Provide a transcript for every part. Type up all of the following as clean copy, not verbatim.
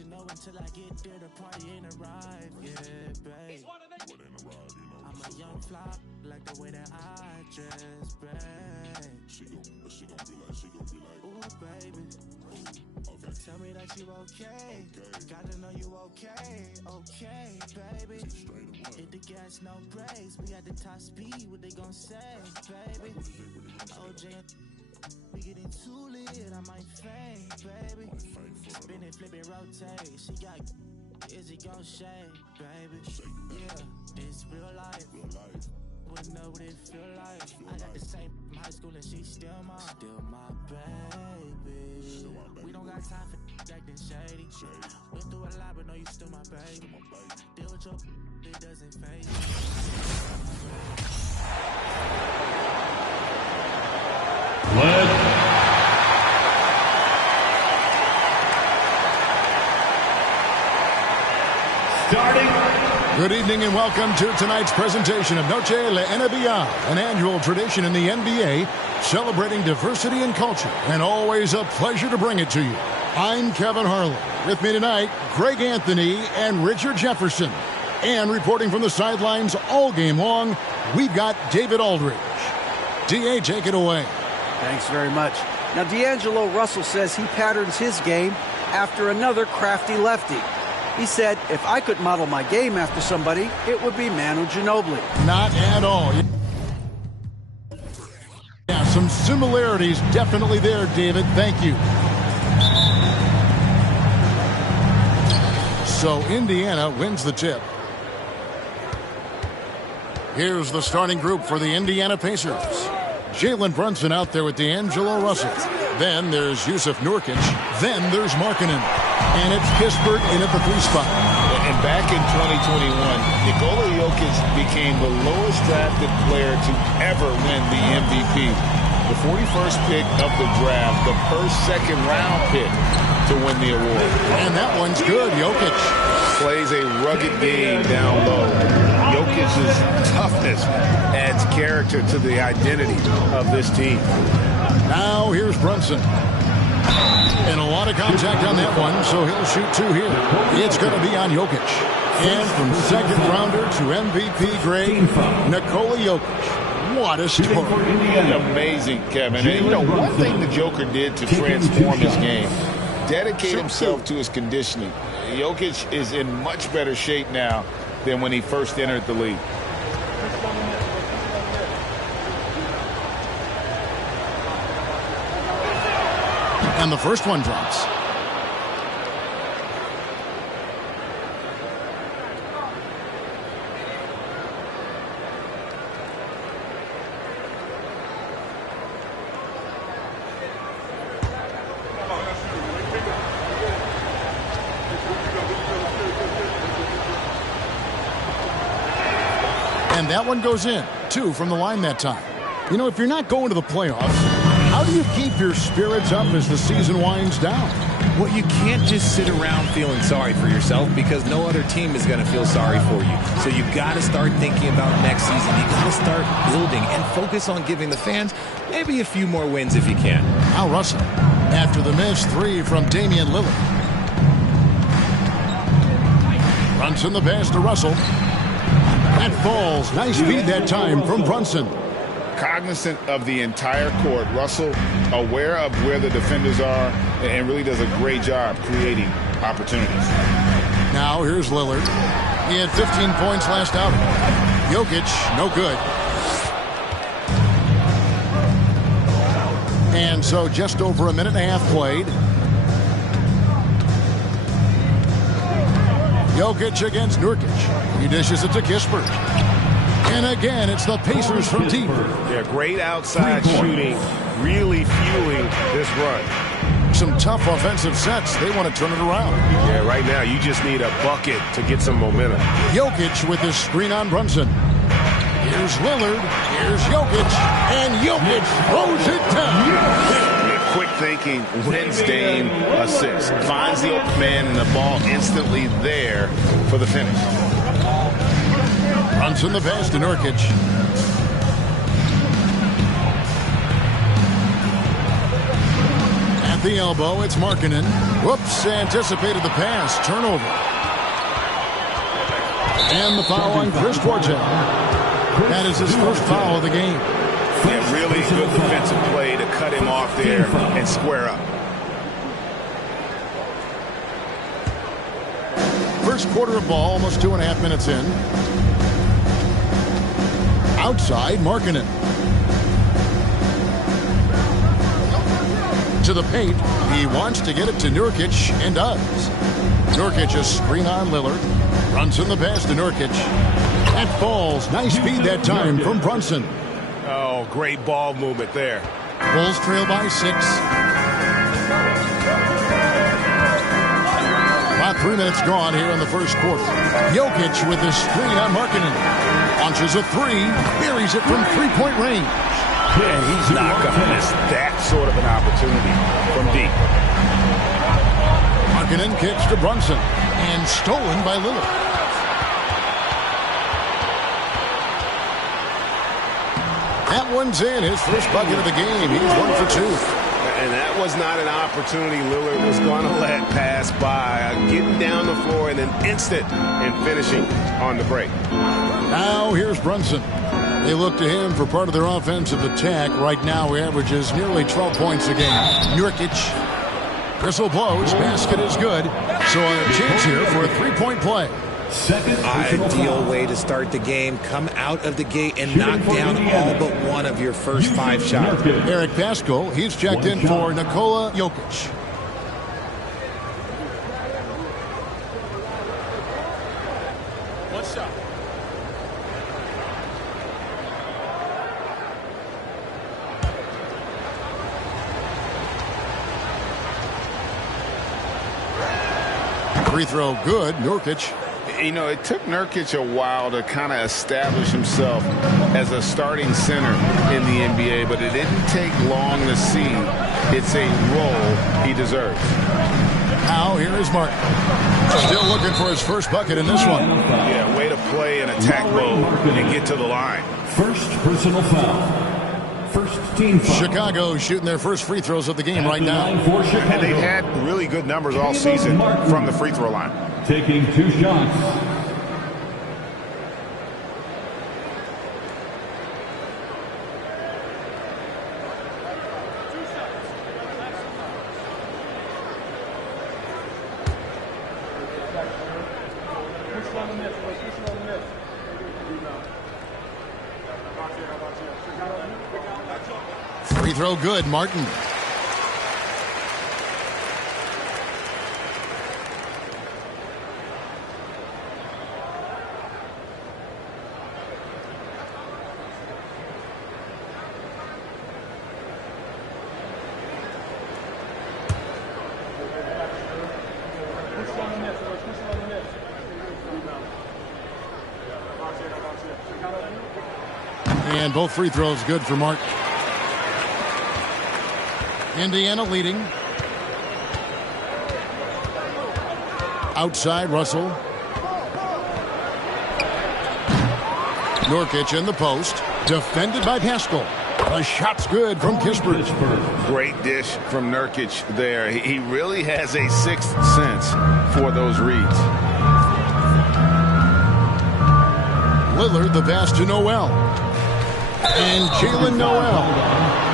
should know until I get there, the party ain't arrived. Yeah, babe. I'm a young flop, like the way that I dress, babe. She gon' be like, ooh, baby. Okay. Tell me that you okay. Gotta know you okay, baby. Hit the gas, no brakes. We at the top speed, what they gon' say, baby? OJ, we getting too lit, I might faint, baby. Spin it, flip it, rotate. She got, is it gon' shake, baby? Yeah, it's real life. Wouldn't know what it feel like. I got the same high school and she's still my baby. We don't got time for acting shady. Went through a lot, but no, you still my baby. Deal with your it doesn't fade. Starting. Good evening and welcome to tonight's presentation of Noche La NBA, an annual tradition in the NBA celebrating diversity and culture, and always a pleasure to bring it to you. I'm Kevin Harlan. With me tonight, Greg Anthony and Richard Jefferson. And reporting from the sidelines all game long, we've got David Aldridge. D.A., take it away. Thanks very much. Now, D'Angelo Russell says he patterns his game after another crafty lefty. He said, if I could model my game after somebody, it would be Manu Ginobili. Not at all. Yeah, some similarities definitely there, David. Thank you. So Indiana wins the tip. Here's the starting group for the Indiana Pacers. Jalen Brunson out there with D'Angelo Russell. Then there's Yusuf Nurkic. Then there's Markkanen. And it's Kispert in at the 3 spot. And back in 2021, Nikola Jokic became the lowest drafted player to ever win the MVP. The 41st pick of the draft, the first second-round pick to win the award. And that one's good. Jokic plays a rugged game down low. Jokic's toughness adds character to the identity of this team. Now here's Brunson. And a lot of contact on that one, so he'll shoot 2 here. It's going to be on Jokic. And from second rounder to MVP grade, Nikola Jokic. What a story. Amazing, Kevin. And you know, one thing the Joker did to transform his game, dedicate himself to his conditioning. Jokic is in much better shape now than when he first entered the league. And the first one drops. And that one goes in. 2 from the line that time. You know, if you're not going to the playoffs, how do you keep your spirits up as the season winds down? Well, you can't just sit around feeling sorry for yourself because no other team is going to feel sorry for you. So you've got to start thinking about next season. You've got to start building and focus on giving the fans maybe a few more wins if you can. Al Russell, after the missed 3 from Damian Lillard. Brunson the pass to Russell. That falls. Nice feed that time from Brunson. Cognizant of the entire court, Russell aware of where the defenders are and really does a great job creating opportunities. Now here's Lillard. He had 15 points last outing. Jokic, no good. And so just over a minute and a half played. Jokic against Nurkic. He dishes it to Kispert. And again, it's the Pacers from deep. Yeah, great outside shooting, really fueling this run. Some tough offensive sets. They want to turn it around. Yeah, right now you just need a bucket to get some momentum. Jokic with his screen on Brunson. Here's Lillard. Here's Jokic. And Jokic throws it down. Quick thinking, wins Dame assist. Finds the open man and the ball instantly there for the finish. Brunson the pass to Nurkic. At At the elbow, it's Markkanen. Whoops, anticipated the pass. Turnover. And the foul on Chris Dworchak. That is his first foul of the game. Yeah, really good defensive play to cut him off there and square up. First quarter of ball, almost 2.5 minutes in. Outside, Markkanen. To the paint. He wants to get it to Nurkic and does. Nurkic a screen on Lillard. Runs in the pass to Nurkic. That falls. Nice speed that time from Brunson. Oh, great ball movement there. Bulls trail by 6. About 3 minutes gone here in the first quarter. Jokic with his screen on Markkanen. Launches a 3. Buries it from three-point range. And he's not going to miss that sort of an opportunity from deep. Markkanen kicks to Brunson. And stolen by Lillard. That one's in. His first bucket of the game. He's 1 for 2. And that was not an opportunity Lillard was going to let pass by. Getting down the floor in an instant and finishing on the break. Now here's Brunson. They look to him for part of their offensive attack. Right now he averages nearly 12 points a game. Nurkic. Whistle blows. Basket is good. So a chance here for a three-point play. Ideal way to start the game. Come out of the gate and knock down all but one of your first 5 shots. Eric Pascal, he's checked in for Nikola Jokic. One shot. Free throw good. Nurkic. You know, it took Nurkic a while to kind of establish himself as a starting center in the NBA, but it didn't take long to see it's a role he deserves. Now here is Martin. Still looking for his first bucket in this one. Yeah, way to play in attack mode and get to the line. First personal foul. First team foul. Chicago shooting their first free throws of the game right now. And they've had really good numbers all season from the free throw line. Taking 2 shots. Free throw good, Martin. And both free throws good for Martin. Indiana leading. Outside, Russell. Nurkic in the post. Defended by Pascal. The shot's good from Kispert. Great dish from Nurkic there. He really has a sixth sense for those reads. Lillard, the pass to Noel. And Jalen Noel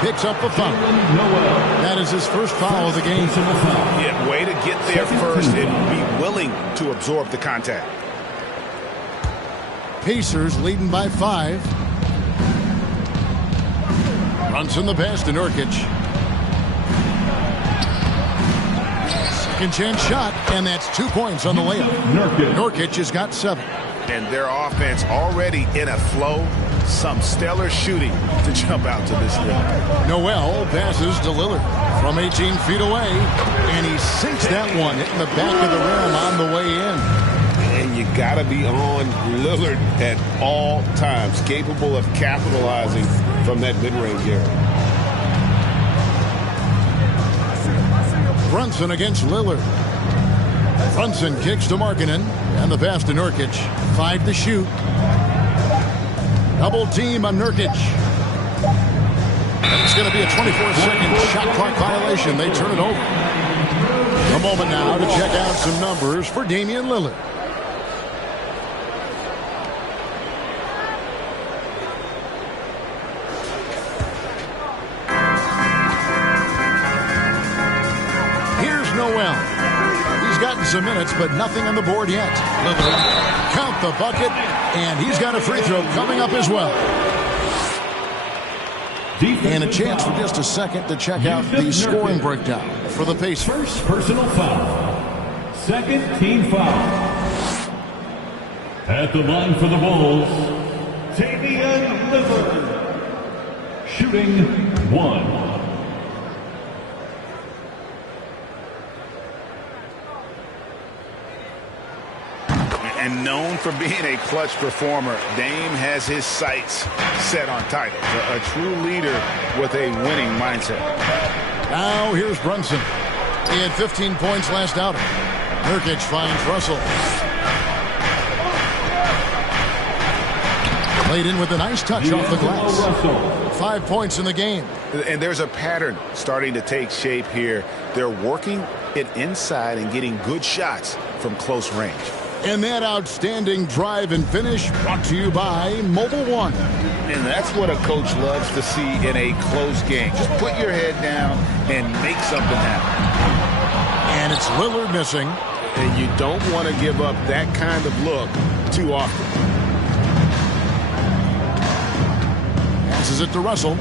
picks up the foul. That is his first foul of the game. Yeah, way to get there first and be willing to absorb the contact. Pacers leading by 5. Runs in the pass to Nurkic. Second chance shot, and that's 2 points on the layup. Nurkic has got 7. And their offense already in a flow. Some stellar shooting to jump out to this lead. Noel passes to Lillard from 18 feet away, and he sinks that one, hitting the back of the rim on the way in. And you got to be on Lillard at all times, capable of capitalizing from that mid-range area. Brunson against Lillard. Brunson kicks to Markkanen, and the pass to Nurkic. 5 to shoot. Double team on Nurkic. And it's going to be a 24-second shot clock violation. They turn it over. A moment now to check out some numbers for Damian Lillard. Here's Noel. He's gotten some minutes, but nothing on the board yet. Lillard, count the bucket, and he's got a free throw coming up as well. And a chance for just a second to check out the scoring breakdown for the Pacers. First personal foul. Second team foul. At the line for the Bulls, Damian Lillard. Shooting 1. And known for being a clutch performer, Dame has his sights set on titles. A true leader with a winning mindset. Now here's Brunson. He had 15 points last outing. Nurkic finds Russell. Played in with a nice touch off the glass. 5 points in the game. And there's a pattern starting to take shape here. They're working it inside and getting good shots from close range. And that outstanding drive and finish brought to you by Mobile One. And that's what a coach loves to see in a close game. Just put your head down and make something happen. And it's Lillard missing. And you don't want to give up that kind of look too often. Passes it to Russell.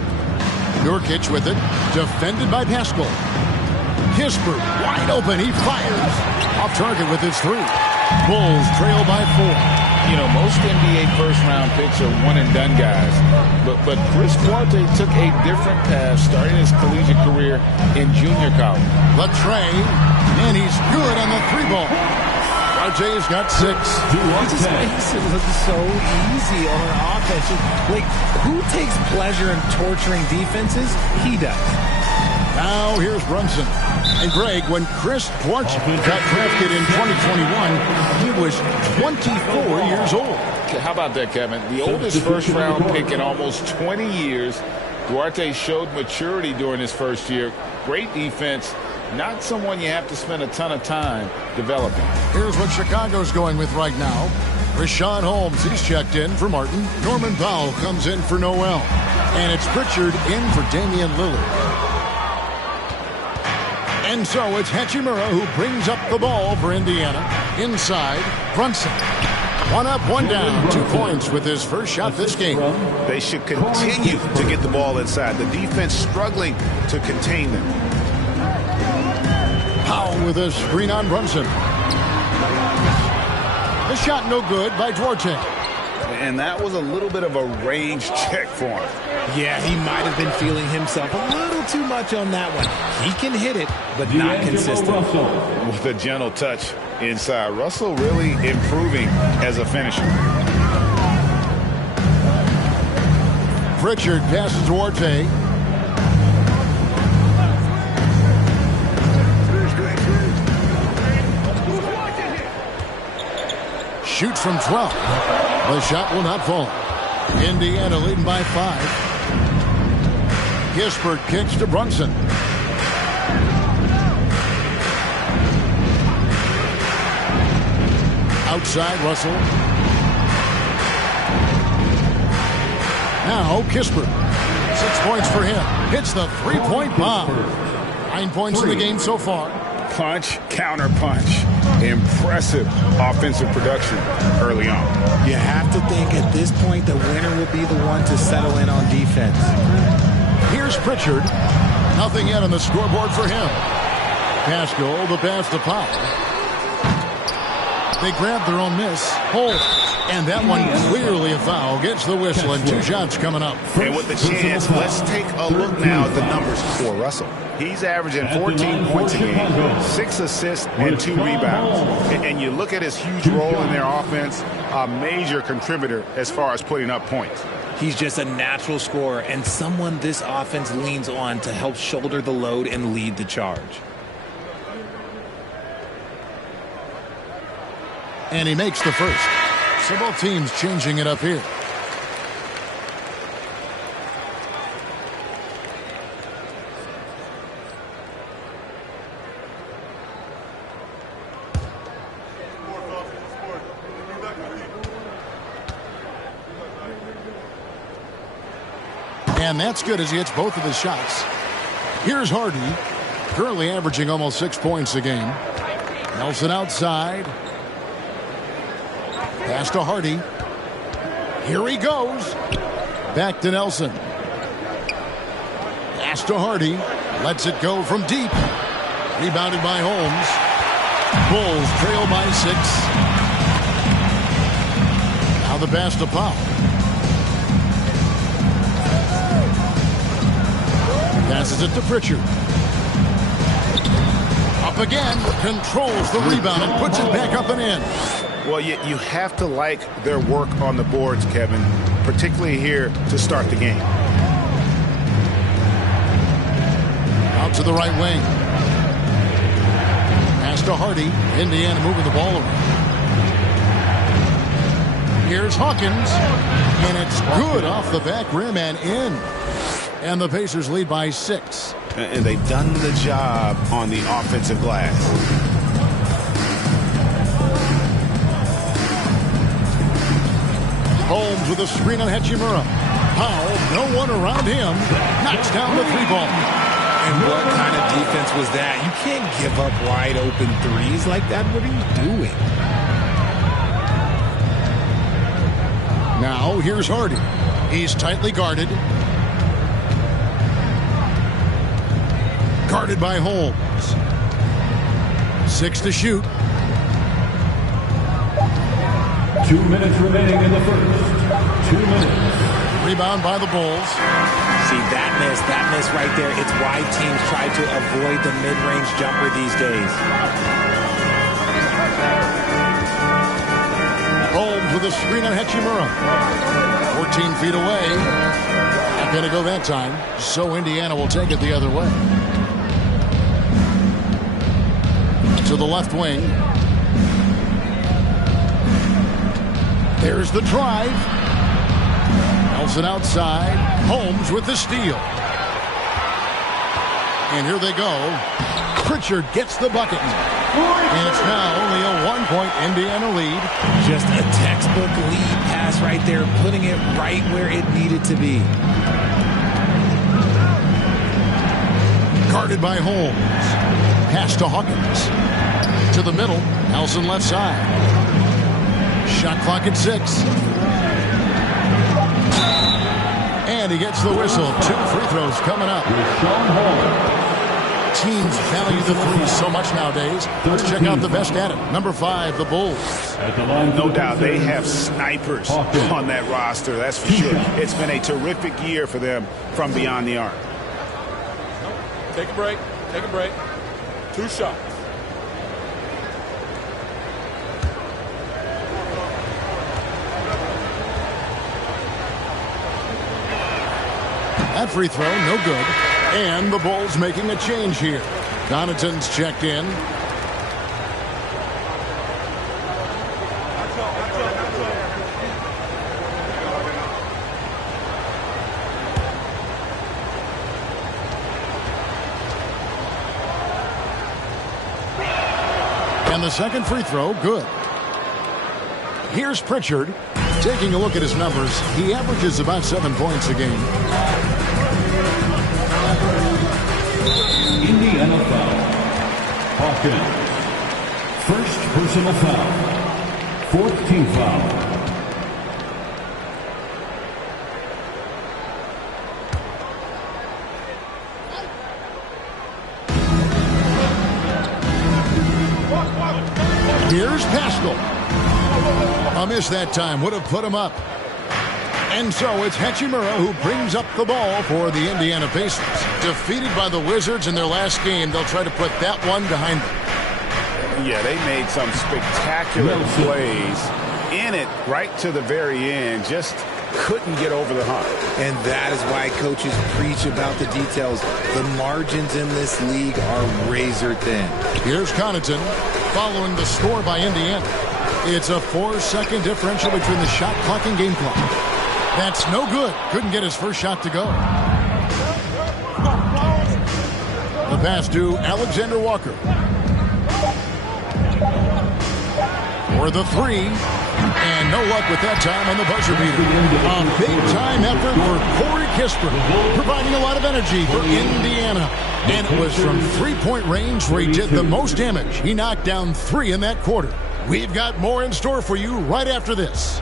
Nurkic with it. Defended by Pascal. Kispert wide open. He fires. Off target with his three. Bulls trail by 4. You know, most NBA first-round picks are one-and-done guys. But Chris Duarte took a different path starting his collegiate career in junior college. Latrey, and he's good on the 3-ball. Duarte's got 6. He just makes it look so easy on offense. Like, who takes pleasure in torturing defenses? He does. Now here's Brunson. And Greg, when Chris Duarte got drafted in 2021, he was 24 years old. How about that, Kevin? The oldest first-round pick in almost 20 years. Duarte showed maturity during his first year. Great defense. Not someone you have to spend a ton of time developing. Here's what Chicago's going with right now. Rashawn Holmes, he's checked in for Martin. Norman Powell comes in for Noel. And it's Pritchard in for Damian Lillard. And so it's Hachimura who brings up the ball for Indiana. Inside, Brunson. 1 up, 1 down. 2 points with his first shot this game. They should continue to get the ball inside. The defense struggling to contain them. Powell with a screen on Brunson. The shot no good by Duarte. And that was a little bit of a range check for him. Yeah, he might have been feeling himself a little too much on that one. He can hit it, but not consistent. With a gentle touch inside. Russell really improving as a finisher. Pritchard passes Duarte. Shoots from 12. The shot will not fall. Indiana leading by 5. Kispert kicks to Brunson. Outside, Russell. Now Kispert. 6 points for him. Hits the 3-point bomb. 9 points in the game so far. Punch, counter punch. Impressive offensive production early on. You have to think at this point the winner will be the one to settle in on defense. Here's Pritchard. Nothing yet on the scoreboard for him. Pascal, the pass to Powell. They grab their own miss. Hold. And that one clearly a foul. Gets the whistle and 2 shots coming up. And with the chance, let's take a look now at the numbers for Russell. He's averaging 14 points a game, 6 assists, and 2 rebounds. And you look at his huge role in their offense, a major contributor as far as putting up points. He's just a natural scorer and someone this offense leans on to help shoulder the load and lead the charge. And he makes the first. So both teams changing it up here. And that's good as he hits both of his shots. Here's Hardy, currently averaging almost 6 points a game. Nelson outside. Pass to Hardy. Here he goes. Back to Nelson. Pass to Hardy. Lets it go from deep. Rebounded by Holmes. Bulls trail by 6. Now the pass to Powell. Passes it to Pritchard. Up again. Controls the rebound and puts it back up and in. Well, you have to like their work on the boards, Kevin, particularly here to start the game. Out to the right wing. Pass to Hardy. Indiana moving the ball around. Here's Hawkins. And it's good off the back rim and in. And the Pacers lead by 6. And they've done the job on the offensive glass. Holmes with a screen on Hachimura. Powell, no one around him. Knocks down the 3-ball. And what kind of defense was that? You can't give up wide open threes like that. What are you doing? Now here's Hardy. He's tightly guarded. Guarded by Holmes. 6 to shoot. 2 minutes remaining in the first. 2 minutes. Rebound by the Bulls. See, that miss right there. It's why teams try to avoid the mid-range jumper these days. Holmes with a screen on Hachimura. 14 feet away. Not going to go that time. So Indiana will take it the other way. To the left wing. There's the drive. Nelson outside. Holmes with the steal. And here they go. Pritchard gets the bucket. And it's now only a 1-point Indiana lead. Just a textbook lead pass right there, putting it right where it needed to be. Guarded by Holmes. Pass to Hawkins. To the middle. Nelson left side. Shot clock at 6. And he gets the whistle. 2 free throws coming up. Teams value the three so much nowadays. Let's check out the best at it. Number 5, the Bulls. No doubt they have snipers on that roster, that's for sure. It's been a terrific year for them from beyond the arc. Take a break. Take a break. 2 shots. That free throw, no good. And the Bulls making a change here. Connaughton's checked in. And the second free throw, good. Here's Pritchard. Taking a look at his numbers, he averages about 7 points a game. Indiana foul. Hawkins. First personal foul. 4th team foul. Here's Pascal. A miss that time would have put him up. And so it's Hachimura who brings up the ball for the Indiana Pacers. Defeated by the Wizards in their last game, they'll try to put that one behind them. Yeah, they made some spectacular plays in it right to the very end. Just couldn't get over the hump. And that is why coaches preach about the details. The margins in this league are razor thin. Here's Connaughton following the score by Indiana. It's a 4-second differential between the shot clock and game clock. That's no good. Couldn't get his first shot to go. The pass to Alexander Walker. for the three. And no luck with that time on the buzzer beater. A big-time effort for Corey Kispert, providing a lot of energy for Indiana. And it was from three-point range where he did the most damage. He knocked down 3 in that quarter. We've got more in store for you right after this.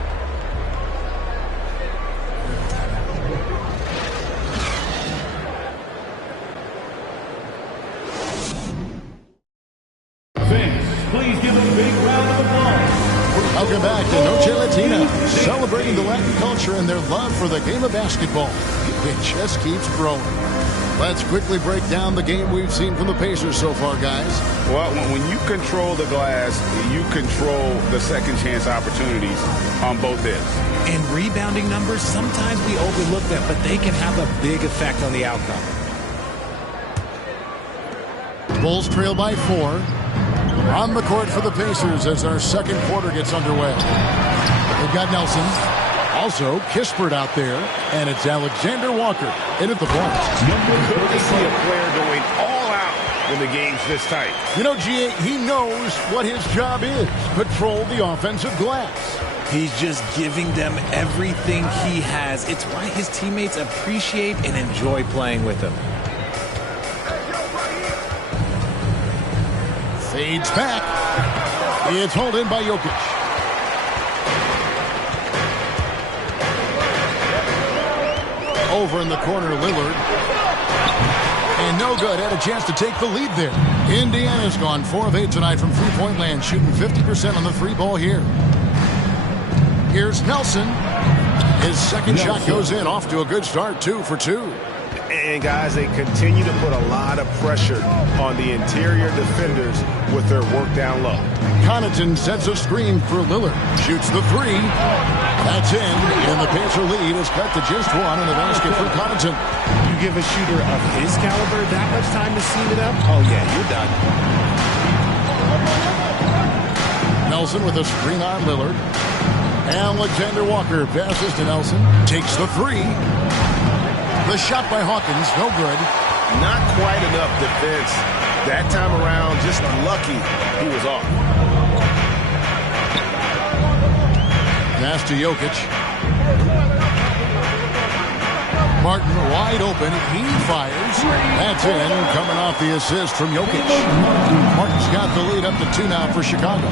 Please give a big round of applause. Welcome back to Noche Latina, celebrating the Latin culture and their love for the game of basketball. It just keeps growing. Let's quickly break down the game we've seen from the Pacers so far, guys. Well, when you control the glass, you control the second chance opportunities on both ends. And rebounding numbers, sometimes we overlook them, but they can have a big effect on the outcome. Bulls trail by 4. On the court for the Pacers as our second quarter gets underway. They've got Nelson. Also, Kispert out there. And it's Alexander Walker in at the point. Good to see a player going all out when the game's this tight. You know, G.A., he knows what his job is. Patrol the offensive glass. He's just giving them everything he has. It's why his teammates appreciate and enjoy playing with him. Fades back. It's hauled in by Jokic. Over in the corner, Lillard. And no good. Had a chance to take the lead there. Indiana's gone 4 of 8 tonight from three-point land, shooting 50% on the three ball here. Here's Nelson. His second shot goes in, off to a good start, 2 for 2. And, guys, they continue to put a lot of pressure on the interior defenders with their work down low. Connaughton sets a screen for Lillard. Shoots the 3. That's in. And the Pacer lead is cut to just 1 in the basket for Connaughton. You give a shooter of his caliber that much time to seam it up? Oh, yeah, you're done. Nelson with a screen on Lillard. Alexander Walker passes to Nelson. Takes the 3. The shot by Hawkins, no good. Not quite enough defense. That time around, just lucky he was off. Pass to Jokic. Martin wide open. He fires. That's in. Coming off the assist from Jokic. Martin's got the lead up to 2 now for Chicago.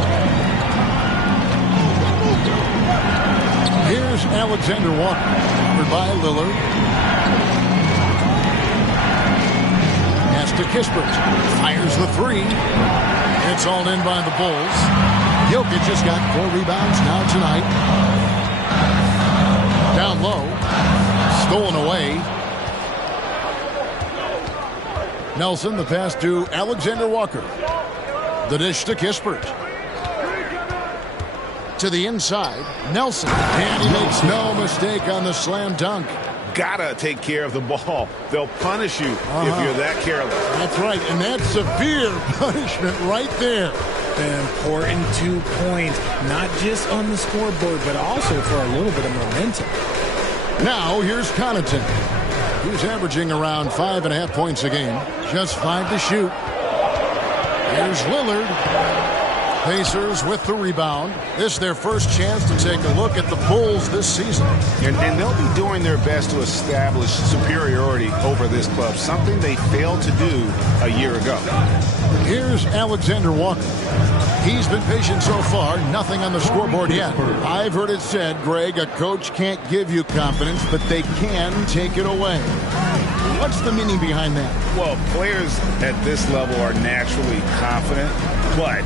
Here's Alexander Walker. Covered by Lillard. To Kispert. Fires the 3. It's all in by the Bulls. Jokic just got 4 rebounds now tonight. Down low. Stolen away. Nelson, the pass to Alexander Walker. The dish to Kispert. To the inside. Nelson. And he makes no mistake on the slam dunk. Gotta take care of the ball. They'll punish you if you're that careless. That's right, and that's severe punishment right there. An important 2 points, not just on the scoreboard, but also for a little bit of momentum. Now, here's Connaughton. He's averaging around 5.5 points a game. Just 5 to shoot. Here's Lillard. Pacers with the rebound. This is their first chance to take a look at the Bulls this season. And they'll be doing their best to establish superiority over this club, something they failed to do a year ago. Here's Alexander Walker. He's been patient so far, nothing on the scoreboard yet. I've heard it said, Greg, a coach can't give you confidence, but they can take it away. What's the meaning behind that? Well, players at this level are naturally confident, but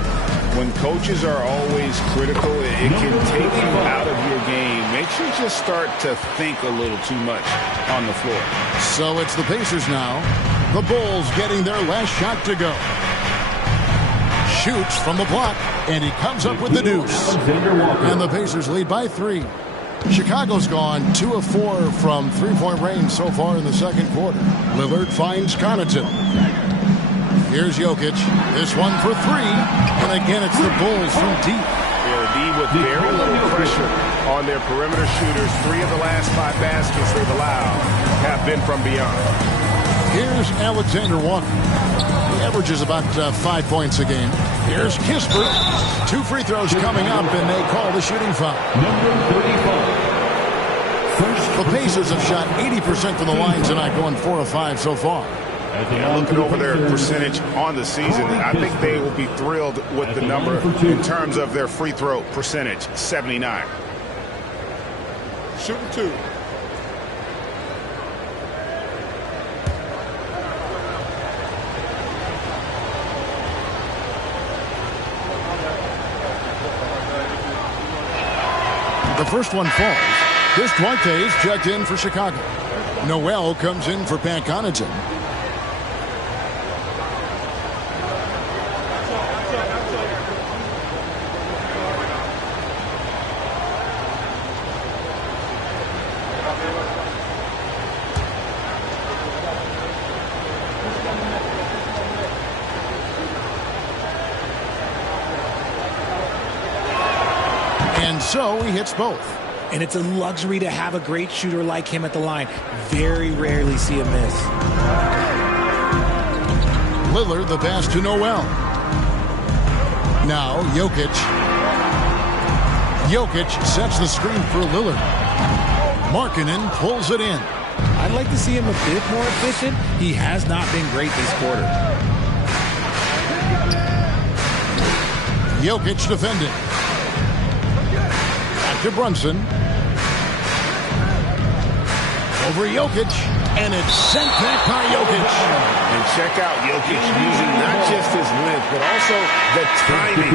when coaches are always critical, it can take you out of your game. Makes you just start to think a little too much on the floor. So it's the Pacers now. The Bulls getting their last shot to go. Shoots from the block, and he comes up with the deuce. And the Pacers lead by 3. Chicago's gone 2 of 4 from three-point range so far in the second quarter. Lillard finds Connaughton. Here's Jokic. This one for 3. And again, it's the Bulls from deep. They're deep with very little pressure on their perimeter shooters. 3 of the last 5 baskets they've allowed have been from beyond. Here's Alexander Walker. He averages about 5 points a game. Here's Kispert. 2 free throws coming up, and they call the shooting foul. Number 35. The Pacers have shot 80% from the line tonight, going 4 of 5 so far. Yeah, looking over their percentage on the season, I think they will be thrilled with the number in terms of their free throw percentage, 79. Shooting 2. The first one falls. Chris Duarte's checked in for Chicago. Noel comes in for Pat Connaughton. And so he hits both. And it's a luxury to have a great shooter like him at the line. Very rarely see a miss. Lillard the pass to Noel. Now Jokic. Jokic sets the screen for Lillard. Markkanen pulls it in. I'd like to see him a bit more efficient. He has not been great this quarter. Jokic defending. To Brunson. Over Jokic, and it's sent back by Jokic. And check out Jokic using not just his length, but also the timing.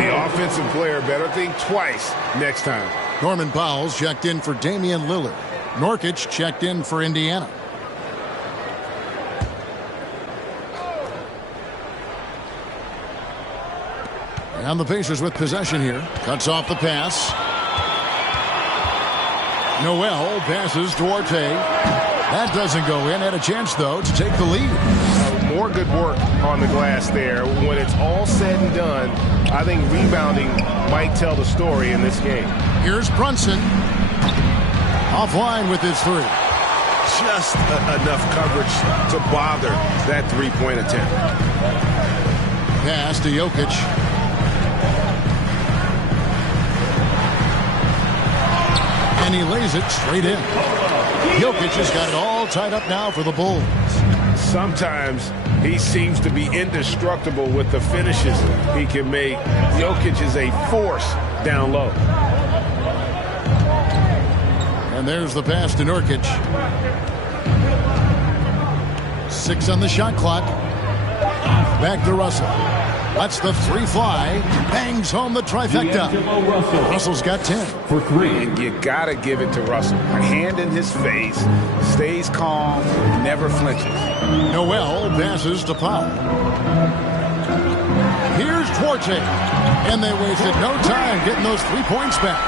The offensive player better think twice next time. Norman Powell's checked in for Damian Lillard. Nurkic checked in for Indiana. And the Pacers with possession here. Cuts off the pass. Noel passes Duarte. That doesn't go in. Had a chance, though, to take the lead. More good work on the glass there. When it's all said and done, I think rebounding might tell the story in this game. Here's Brunson. Offline with his 3. Just enough coverage to bother that three-point attempt. Pass to Jokic. And he lays it straight in. Jokic has got it all tied up now for the Bulls. Sometimes he seems to be indestructible with the finishes he can make. Jokic is a force down low. And there's the pass to Nurkic. 6 on the shot clock. Back to Russell. Lets the 3 fly. Bangs home the trifecta. Russell's got 10. For 3. And you got to give it to Russell. A hand in his face. Stays calm. Never flinches. Noel passes to Powell. Here's Duarte. And they wasted no time getting those 3 points back.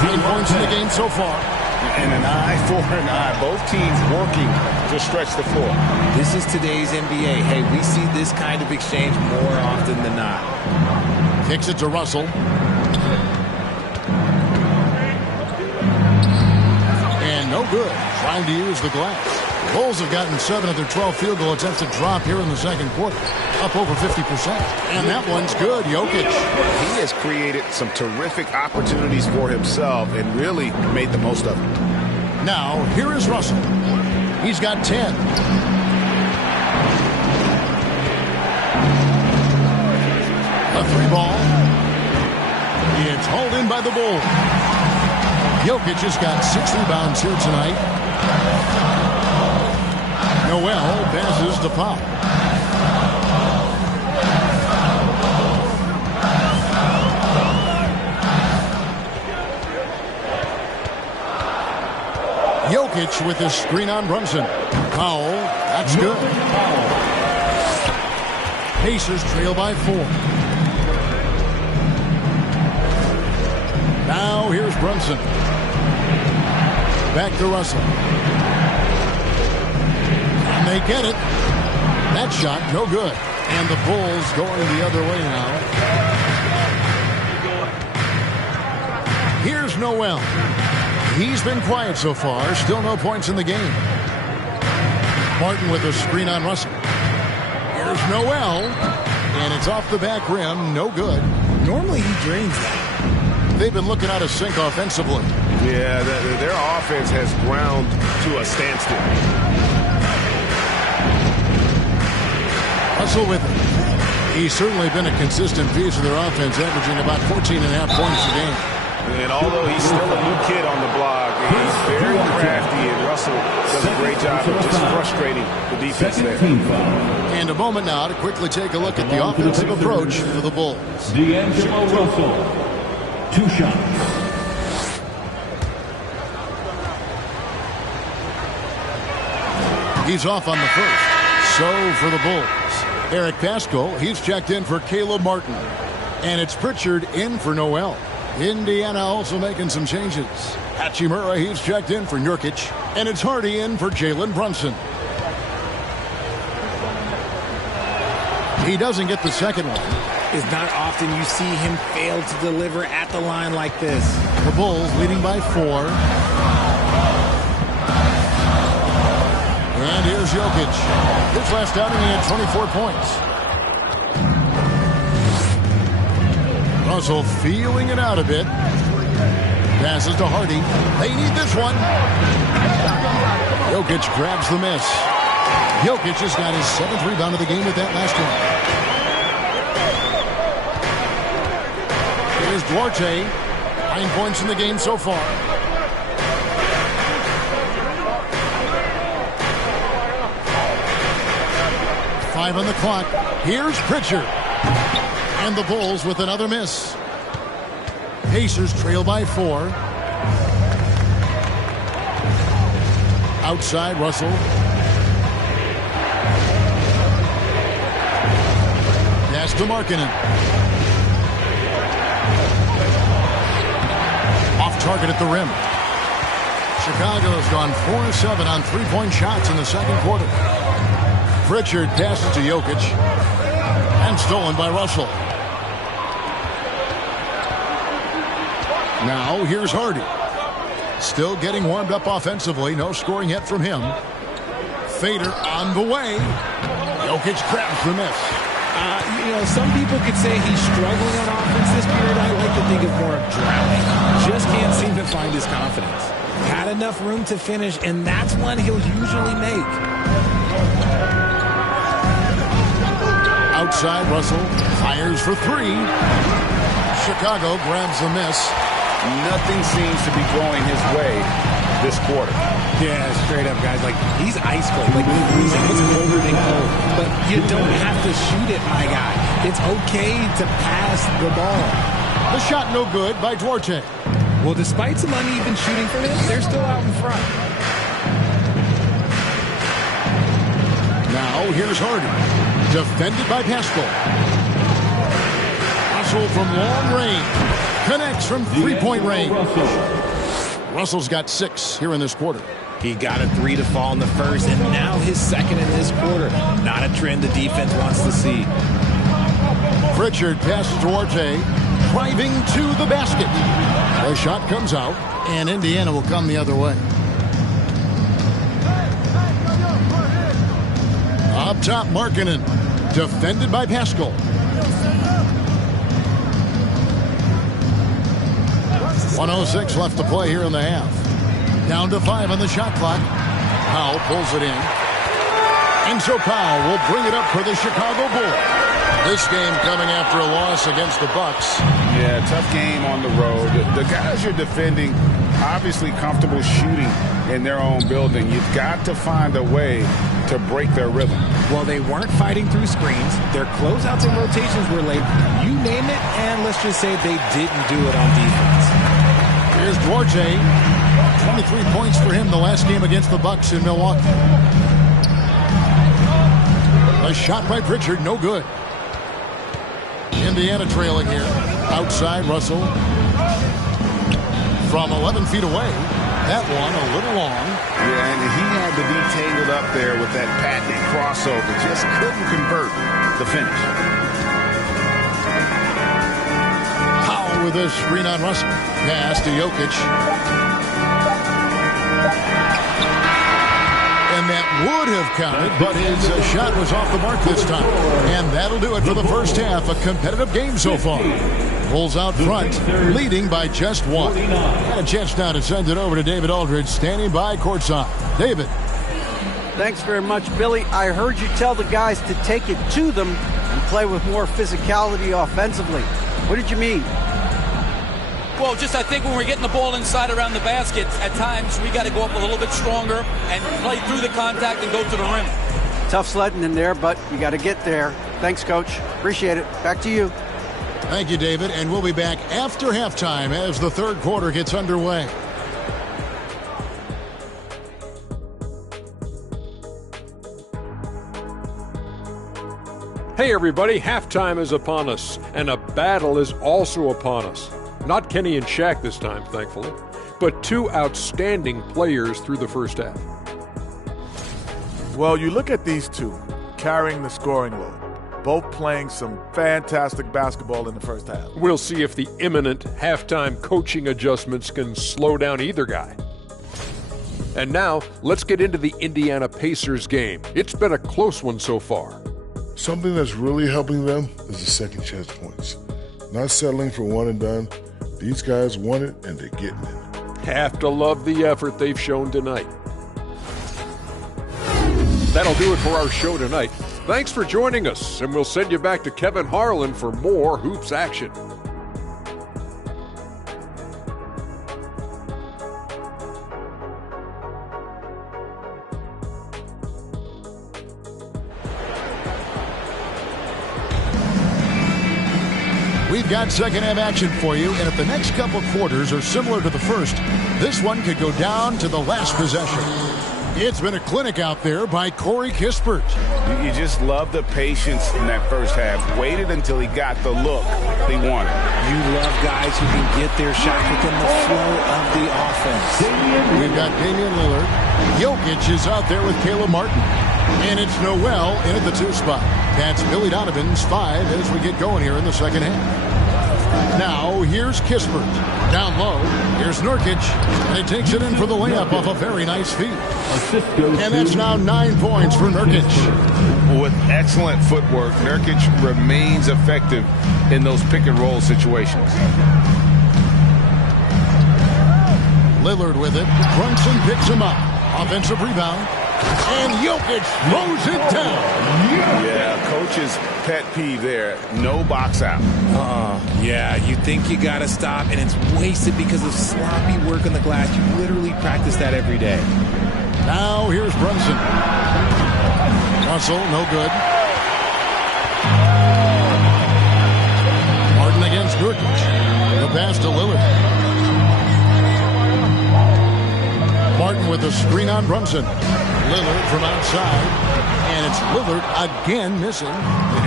10 points in the game so far. And an eye for an eye. Both teams working to stretch the floor. This is today's NBA. Hey, we see this kind of exchange more often than not. Kicks it to Russell. And no good. Trying to use the glass. The Bulls have gotten 7 of their 12 field goal attempts to drop here in the second quarter. Up over 50%. And that one's good. Jokic. He has created some terrific opportunities for himself and really made the most of it. Now, here is Russell. He's got 10. A 3 ball. It's hauled in by the Bulls. Jokic has got 6 rebounds here tonight. Noel passes to Pop. Jokic with his screen on Brunson. Powell, that's good. Pacers trail by 4. Now here's Brunson. Back to Russell. And they get it. That shot, no good. And the Bulls going the other way now. Here's Noel. He's been quiet so far. Still no points in the game. Martin with a screen on Russell. Here's Noel. And it's off the back rim. No good. Normally he drains that. They've been looking out of sync offensively. Yeah, their offense has ground to a standstill. Russell with it. He's certainly been a consistent piece of their offense, averaging about 14.5 points a game. And although he's still a new kid on the block, he's very crafty, and Russell does a great job of just frustrating the defense there. And a moment now to quickly take a look at the offensive approach for the Bulls. D'Angelo Russell, 2 shots. He's off on the first. So for the Bulls, Eric Paschal, he's checked in for Caleb Martin. And it's Pritchard in for Noel. Indiana also making some changes. Hachimura, he's checked in for Nurkic. And it's Hardy in for Jalen Brunson. He doesn't get the second one. It's not often you see him fail to deliver at the line like this. The Bulls leading by 4. And here's Jokic. His last outing, he had 24 points. Russell feeling it out a bit. Passes to Hardy. They need this one. Jokic grabs the miss. Jokic has got his 7th rebound of the game with that last one. Here's Duarte. 9 points in the game so far. Five on the clock. Here's Pritchard. And the Bulls with another miss. Pacers trail by 4. Outside, Russell. Pass to Markkanen. Off target at the rim. Chicago's gone 4-7 on 3-point shots in the second quarter. Pritchard passes to Jokic. And stolen by Russell. Now here's Hardy. Still getting warmed up offensively. No scoring yet from him. Fader on the way. Jokic grabs the miss. Some people could say he's struggling on offense this period. I like to think of more of drowning. Just can't seem to find his confidence. Had enough room to finish, and that's one he'll usually make. Outside, Russell fires for 3. Chicago grabs the miss. Nothing seems to be going his way this quarter. Yeah, straight up, guys. Like, he's ice cold. Like, freezing. It's colder than cold. But you don't have to shoot it, my guy. It's okay to pass the ball. The shot no good by Duarte. Well, despite some uneven shooting from him, they're still out in front. Now, here's Hardy. Defended by Paschal. Russell from long range. Connects from 3-point range. Russell's got 6 here in this quarter. He got a 3 to fall in the first, and now his second in this quarter. Not a trend the defense wants to see. Pritchard passes to Duarte. Driving to the basket. The shot comes out, and Indiana will come the other way. Up top, Markkanen. Defended by Paschal. .106 left to play here in the half. Down to 5 on the shot clock. Powell pulls it in. And so Powell will bring it up for the Chicago Bulls. This game coming after a loss against the Bucks. Yeah, tough game on the road. The guys you're defending, obviously comfortable shooting in their own building. You've got to find a way to break their rhythm. Well, they weren't fighting through screens. Their closeouts and rotations were late. You name it, and let's just say they didn't do it on defense. Here's Duarte. 23 points for him the last game against the Bucks in Milwaukee. A shot by Pritchard, no good. Indiana trailing here. Outside, Russell. From 11 feet away. That one a little long. Yeah, and he had to be tangled up there with that patented crossover. Just couldn't convert the finish. Powell with a screen on Russell. Pass to Jokic. And And that would have counted, but his shot was off the mark this time. And that'll do it for the first half. A competitive game so far. Bulls out front, leading by just one. Got a chance now to send it over to David Aldridge, standing by courtside. David. Thanks very much, Billy. I heard you tell the guys to take it to them and play with more physicality offensively. What did you mean? Well, just I think when we're getting the ball inside around the basket, at times we got to go up a little bit stronger and play through the contact and go to the rim. Tough sledding in there, but you got to get there. Thanks, Coach. Appreciate it. Back to you. Thank you, David. And we'll be back after halftime as the third quarter gets underway. Hey everybody, halftime is upon us, and a battle is also upon us. Not Kenny and Shaq this time, thankfully, but two outstanding players through the first half. Well, you look at these two carrying the scoring load, both playing some fantastic basketball in the first half. We'll see if the imminent halftime coaching adjustments can slow down either guy. And now, let's get into the Indiana Pacers game. It's been a close one so far. Something that's really helping them is the second chance points. Not settling for one and done. These guys want it, and they're getting it. Have to love the effort they've shown tonight. That'll do it for our show tonight. Thanks for joining us, and we'll send you back to Kevin Harlan for more Hoops action. We've got second half action for you, and if the next couple quarters are similar to the first, this one could go down to the last possession. It's been a clinic out there by Corey Kispert. You just love the patience in that first half. Waited until he got the look they wanted. You love guys who can get their shot within the flow of the offense. We've got Damian Lillard. Jokic is out there with Caleb Martin. And it's Noel in at the 2 spot. That's Billy Donovan's 5 as we get going here in the second half. Now, here's Kispert. Down low, here's Nurkic. And he takes it in for the layup off a very nice feed. And that's now 9 points for Nurkic. With excellent footwork, Nurkic remains effective in those pick-and-roll situations. Lillard with it. Brunson picks him up. Offensive rebound. And Jokic throws it down. Yeah, coach's pet peeve there. No box out. Yeah, you think you got to stop, and it's wasted because of sloppy work on the glass. You literally practice that every day. Now here's Brunson. Russell, no good. Martin against Nurkic. The pass to Lillard. Martin with a screen on Brunson. Lillard from outside. And it's Lillard again missing.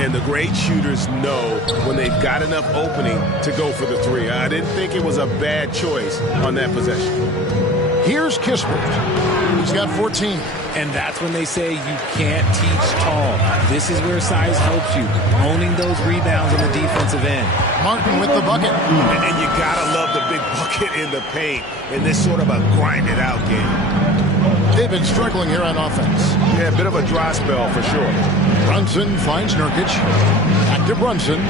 And the great shooters know when they've got enough opening to go for the 3. I didn't think it was a bad choice on that possession. Here's Kispert. He's got 14. And that's when they say you can't teach tall. This is where size helps you. Owning those rebounds on the defensive end. Martin with the bucket. And you gotta love the big bucket in the paint in this sort of a grinded out game. They've been struggling here on offense. Yeah, a bit of a dry spell for sure. Brunson finds Nurkic. Back to Brunson.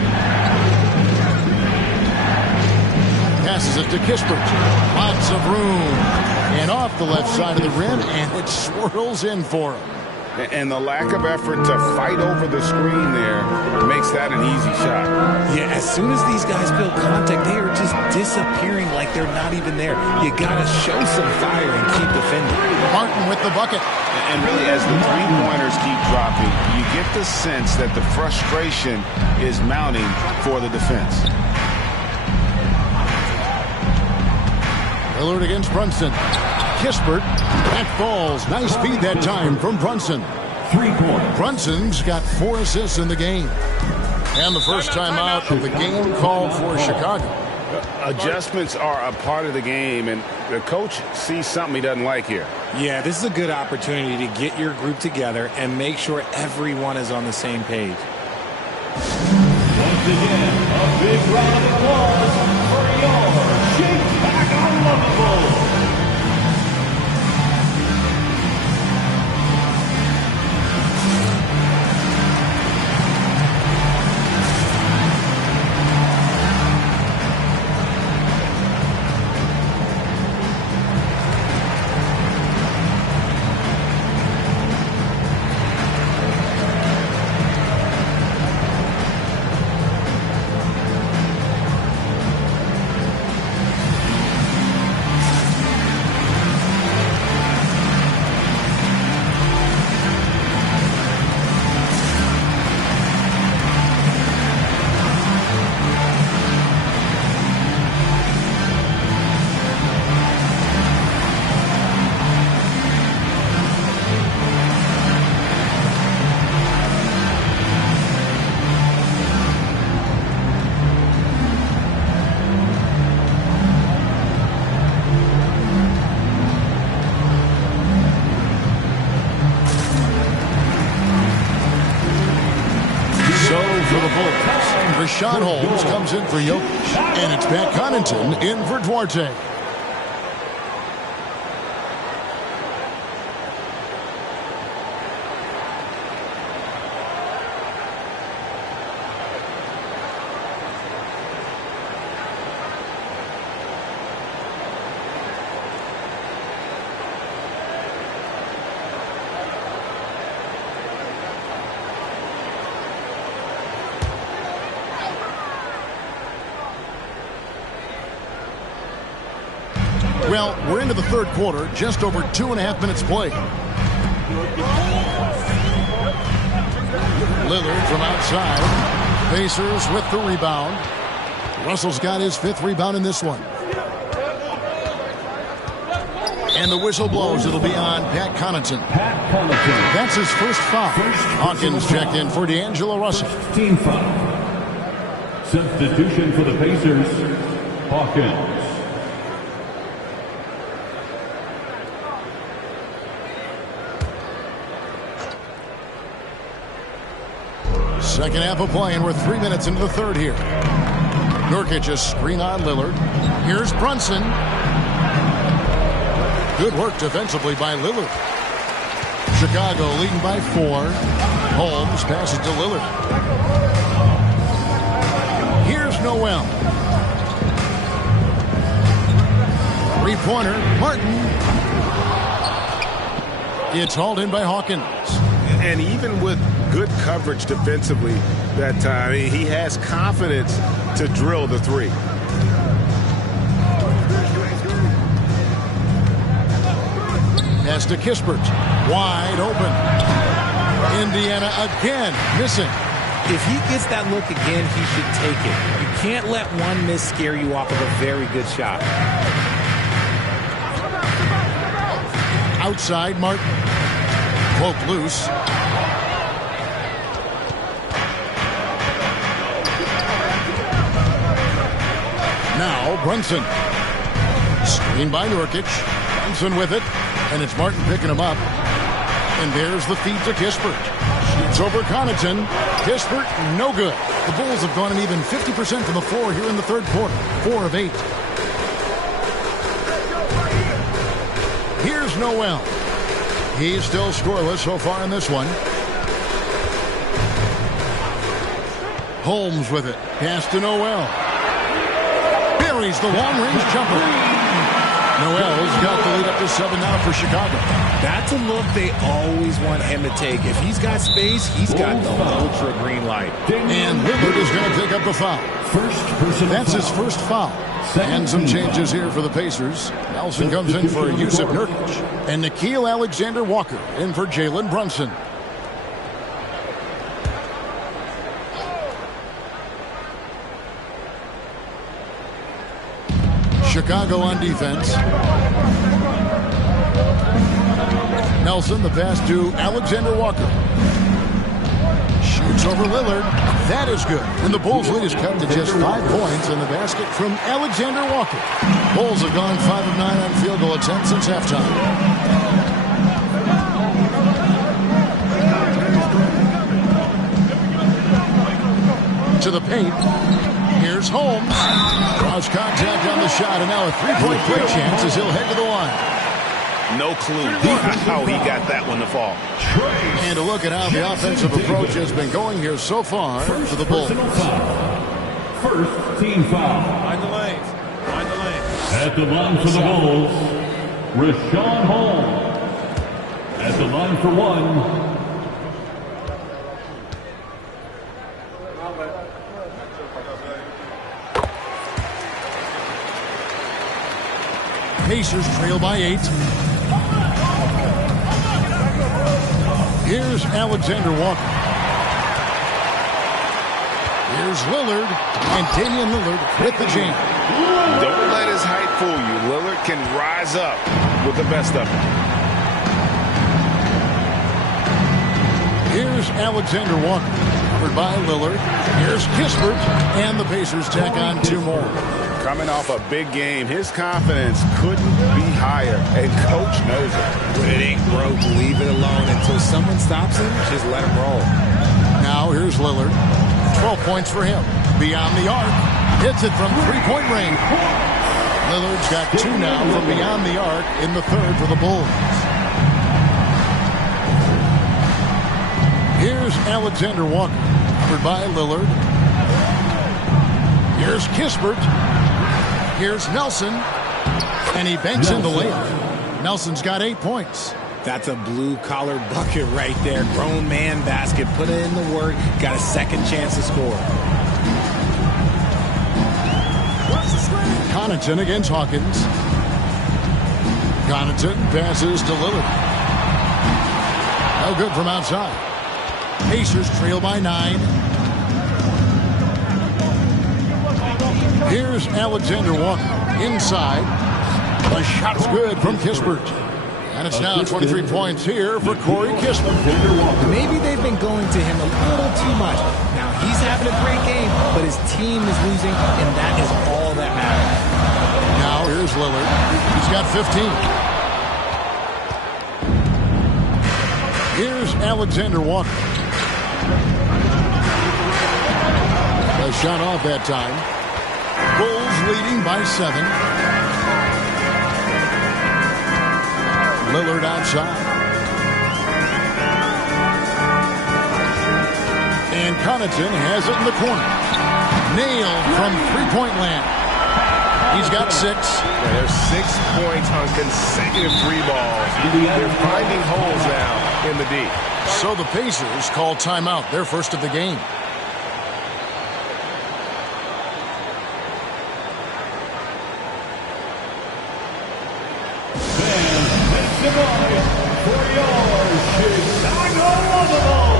Passes it to Kispert. Lots of room. And off the left side of the rim, and it swirls in for him. And the lack of effort to fight over the screen there makes that an easy shot. Yeah, as soon as these guys feel contact, they are just disappearing like they're not even there. You got to show some fire and keep defending. Martin with the bucket. And really, as the three-pointers keep dropping, you get the sense that the frustration is mounting for the defense. Lillard against Brunson. Kispert. That falls. Nice feed that time from Brunson. 3 points. Brunson's got 4 assists in the game. And the first time out of the game called for Chicago. Adjustments are a part of the game, and the coach sees something he doesn't like here. Yeah, this is a good opportunity to get your group together and make sure everyone is on the same page. Once again, a big round of applause for your Shake Back on the Floor. Richaun Holmes comes in for Jokic. And it's Pat Connaughton in for Duarte. Well, we're into the third quarter, just over 2.5 minutes played. Lillard from outside. Pacers with the rebound. Russell's got his 5th rebound in this one. And the whistle blows. It'll be on Pat Connaughton. That's his first foul. Hawkins checked in for D'Angelo Russell. Team foul. Substitution for the Pacers, Hawkins. Second half of play, and we're 3 minutes into the third here. Nurkic a screen on Lillard. Here's Brunson. Good work defensively by Lillard. Chicago leading by 4. Holmes passes to Lillard. Here's Noel. Three-pointer, Martin. It's hauled in by Hawkins. And even with good coverage defensively that time, he has confidence to drill the three. Pass to Kispert. Wide open. Indiana again missing. If he gets that look again, he should take it. You can't let one miss scare you off of a very good shot. Outside, Martin. Cloak loose. Now Brunson. Screen by Nurkic. Brunson with it. And it's Martin picking him up. And there's the feed to Kispert. Shoots over Connaughton. Kispert, no good. The Bulls have gone an even 50% from the floor here in the third quarter. 4 of 8. Here's Noel. He's still scoreless so far in this one. Holmes with it. Pass to Noel. Buries the long-range jumper. Noel's got the lead up to 7 now for Chicago. That's a look they always want him to take. If he's got space, he's got the ultra green light. And Lillard is going to pick up the foul. That's his first foul. And some changes here for the Pacers. Nelson comes in for Yusuf Nurkic. And Nickeil Alexander-Walker in for Jalen Brunson. Chicago on defense. Nelson, the pass to Alexander-Walker. Shoots over Lillard. That is good. And the Bulls' lead is cut to just 5 points in the basket from Alexander-Walker. Bulls have gone 5 of 9 on field goal attempts since halftime. To the paint. Here's Holmes. Draws contact on the shot, and now a 3-point play chance as he'll head to the line. No clue how he got that one to fall. And a look at how the offensive approach has been going here so far for the Bulls. First team foul. Find the lanes. Find the lanes. At the line for the Bulls, Richaun Holmes. At the line for 1. Pacers trail by 8. Here's Alexander-Walker. Here's Lillard, and Damian Lillard with the jam. Don't let his height fool you. Lillard can rise up with the best of them. Here's Alexander-Walker, covered by Lillard. Here's Kispert, and the Pacers tack on 2 more. Coming off a big game, his confidence couldn't be higher, and coach knows it. When it ain't broke, leave it alone until someone stops him. Just let him roll. Now here's Lillard. 12 points for him. Beyond the arc. Hits it from three-point range. Lillard's got 2 now from beyond the arc in the third for the Bulls. Here's Alexander Walker, covered by Lillard. Here's Kispert. Here's Nelson. And he banks in the layup. Nelson's got 8 points. That's a blue-collar bucket right there. Grown man basket. Put in the work. Got a second chance to score. Connaughton against Hawkins. Connaughton passes to Lillard. No good from outside. Pacers trail by 9. Here's Alexander Walker inside. The shot's good from Kispert. And it's now 23 points here for Corey Kispert. Maybe they've been going to him a little too much. Now he's having a great game, but his team is losing, and that is all that matters. Now here's Lillard. He's got 15. Here's Alexander Walker. A shot off that time. Bulls leading by 7. Lillard outside. And Connaughton has it in the corner. Nailed from three-point land. He's got 6. Yeah, there's 6 points on consecutive 3 balls. They're finding holes now in the D. So the Pacers call timeout, their first of the game. For your Chicago Bulls.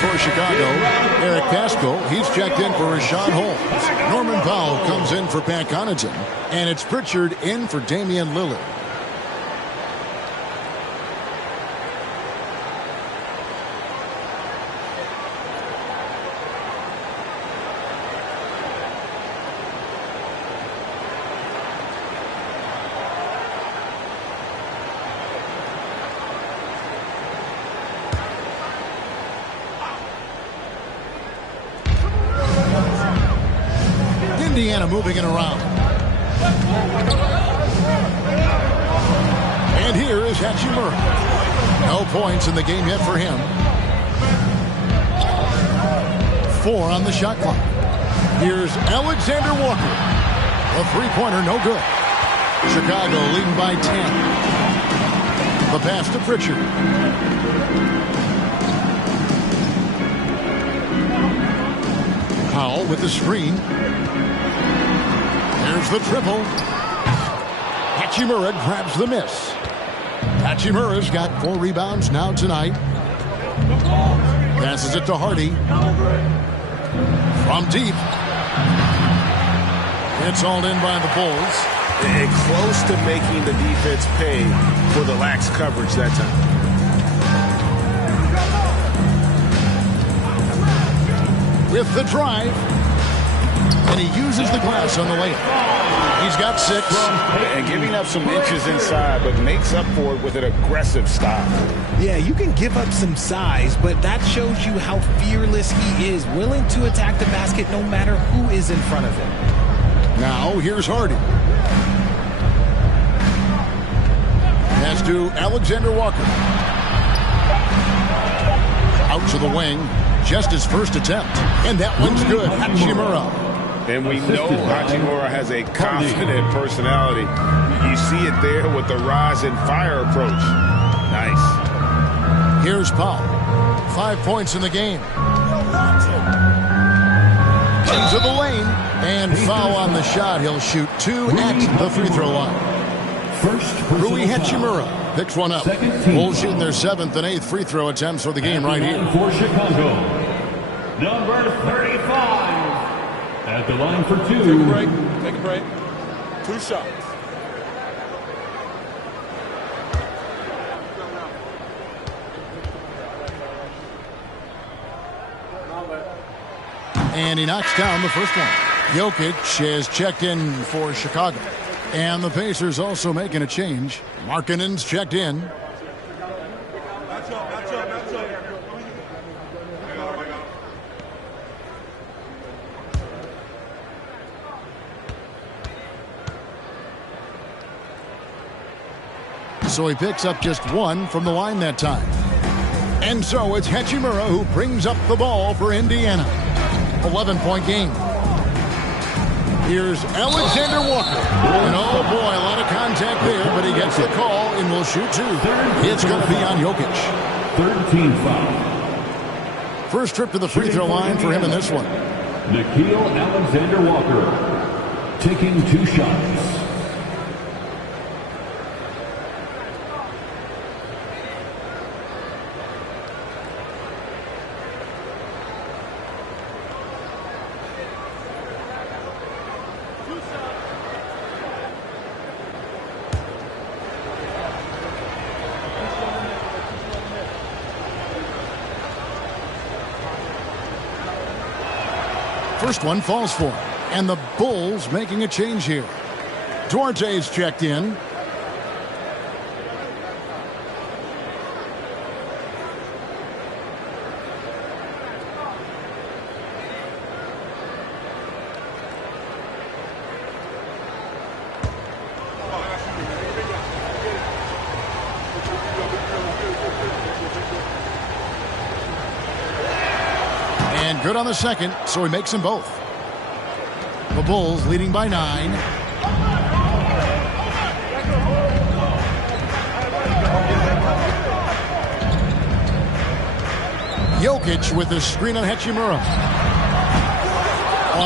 For Chicago, Eric Pascal, he's checked in for Rashawn Holmes. Norman Powell comes in for Pat Connaughton. And it's Pritchard in for Damian Lillard. Indiana moving it around. And here is Hachimura. No points in the game yet for him. 4 on the shot clock. Here's Alexander Walker. A three-pointer, no good. Chicago leading by 10. The pass to Pritchard. Powell with the screen. There's the triple. Hachimura grabs the miss. Hachimura's got 4 rebounds now tonight. Passes it to Hardy. From deep. It's hauled in by the Bulls. And close to making the defense pay for the lax coverage that time. With the drive. And he uses the glass on the layup. He's got 6. And giving up some inches inside, but makes up for it with an aggressive stop. Yeah, you can give up some size, but that shows you how fearless he is, willing to attack the basket no matter who is in front of him. Now, here's Hardy. Pass to Alexander Walker. Out to the wing. Just his first attempt. And that one's good. Hachimura. And we know Hachimura has a confident personality. You see it there with the rise and fire approach. Nice. Here's Powell. 5 points in the game. Into the lane. And foul on the shot. He'll shoot 2 at the free throw line. Rui Hachimura picks one up. Bulls shooting their 7th and 8th free throw attempts for the game right here. For Chicago, number 35. At the line for 2. Take a break. Take a break. 2 shots. And he knocks down the first one. Jokic has checked in for Chicago. And the Pacers also making a change. Markkanen's checked in. So he picks up just 1 from the line that time. And so it's Hachimura who brings up the ball for Indiana. 11-point game. Here's Alexander Walker. And oh boy, a lot of contact there, but he gets the call and will shoot 2. It's going to be on Jokic. 13 foul. First trip to the free throw line for him in this one. Nickeil Alexander-Walker taking 2 shots. First one falls for him. And the Bulls making a change here. Duarte's checked in. Good on the second, so he makes them both. The Bulls leading by 9. Jokic with the screen on Hachimura.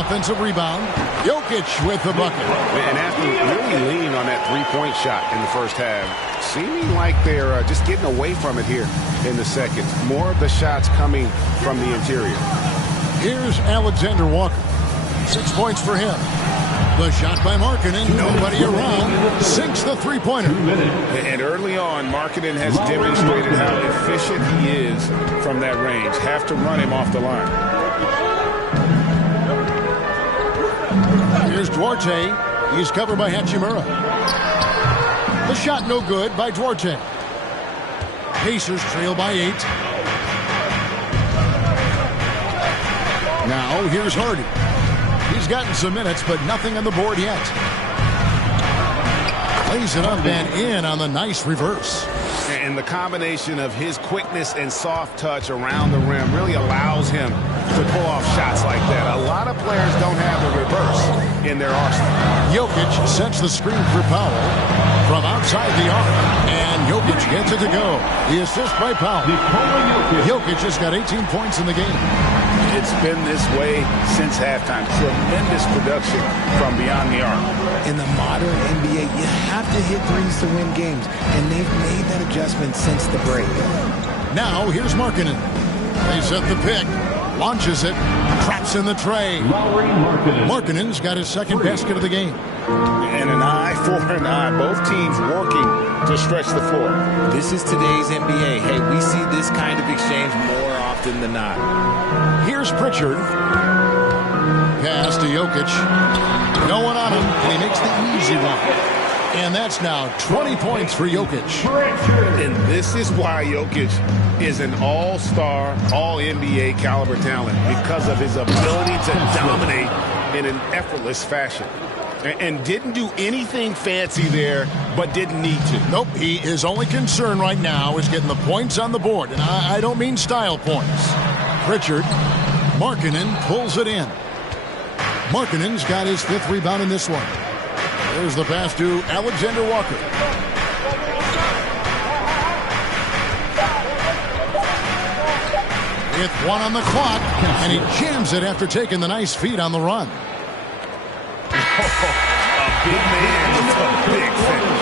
Offensive rebound. Jokic with the bucket. And after really leaning on that three-point shot in the first half, seeming like they're just getting away from it here in the second. More of the shots coming from the interior. Here's Alexander Walker. 6 points for him. The shot by Markkanen. Nobody around. Sinks the three-pointer. And early on, Markkanen has demonstrated how efficient he is from that range. Have to run him off the line. Here's Duarte. He's covered by Hachimura. The shot no good by Duarte. Pacers trail by 8. Now here's Hardy. He's gotten some minutes, but nothing on the board yet. Plays it up and in on the nice reverse. And the combination of his quickness and soft touch around the rim really allows him to pull off shots like that. A lot of players don't have the reverse in their arsenal. Jokic sets the screen for Powell from outside the arc. And Jokic gets it to go. The assist by Powell. Jokic has got 18 points in the game. It's been this way since halftime. Tremendous production from beyond the arc. In the modern NBA, you have to hit threes to win games, and they've made that adjustment since the break. Now here's Markkanen. They set the pick, launches it, traps in the tray. Markkanen's got his second basket of the game. And an eye for an eye. Both teams working to stretch the floor. This is today's NBA. Hey, we see this kind of exchange more often than not. Here's Pritchard. Pass to Jokic. No one on him, and he makes the easy one. And that's now 20 points for Jokic. And this is why Jokic is an all-star, all-NBA caliber talent, because of his ability to dominate in an effortless fashion. And didn't do anything fancy there, but didn't need to. Nope, his only concern right now is getting the points on the board. And I don't mean style points. Pritchard, Markkanen pulls it in. Markkanen's got his 5th rebound in this one. There's the pass to Alexander Walker. With 1 on the clock, and he jams it after taking the nice feed on the run. A big man with a big finish.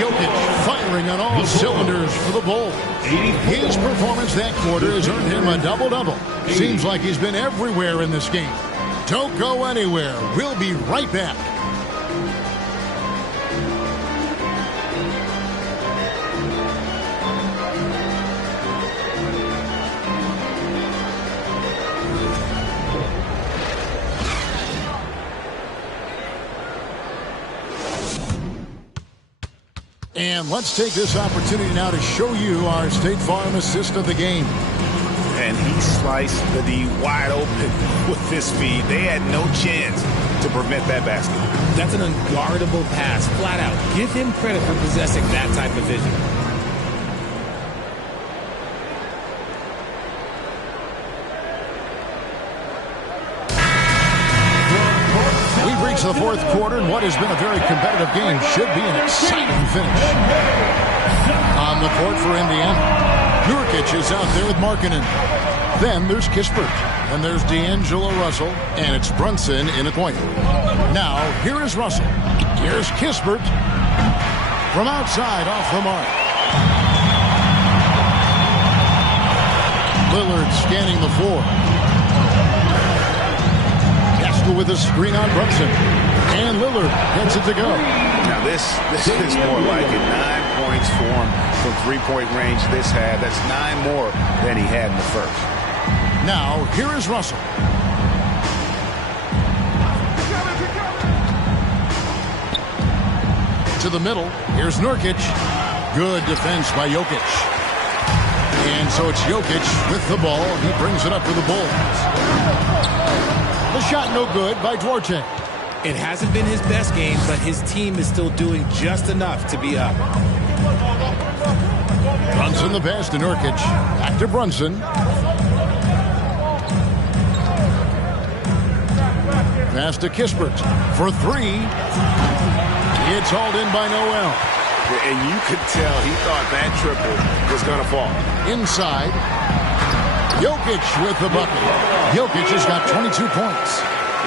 Jokic firing on all cylinders for the Bulls. His performance that quarter has earned him a double-double. Seems like he's been everywhere in this game. Don't go anywhere. We'll be right back. And let's take this opportunity now to show you our State Farm assist of the game. And he sliced the D wide open with this feed. They had no chance to prevent that basket. That's an unguardable pass, flat out. Give him credit for possessing that type of vision. We've reached the 4th quarter, and what has been a very competitive game should be an exciting finish. On the court for Indiana, Nurkic is out there with Markkanen. Then there's Kispert, and there's D'Angelo Russell, and it's Brunson in the corner. Now, here is Russell. Here's Kispert from outside off the mark. Lillard scanning the floor. With a screen on Brunson. And Lillard gets it to go. Now this is more like it. 9 points for him from three-point range this had. That's 9 more than he had in the first. Now, here is Russell. To the middle. Here's Nurkic. Good defense by Jokic. And so it's Jokic with the ball. He brings it up for the Bulls. The shot no good by Duarte. It hasn't been his best game, but his team is still doing just enough to be up. Brunson the pass to Nurkic. Back to Brunson. Pass to Kispert for 3. It's hauled in by Noel. And you could tell he thought that triple was going to fall. Inside. Jokic with the bucket. Jokic has got 22 points.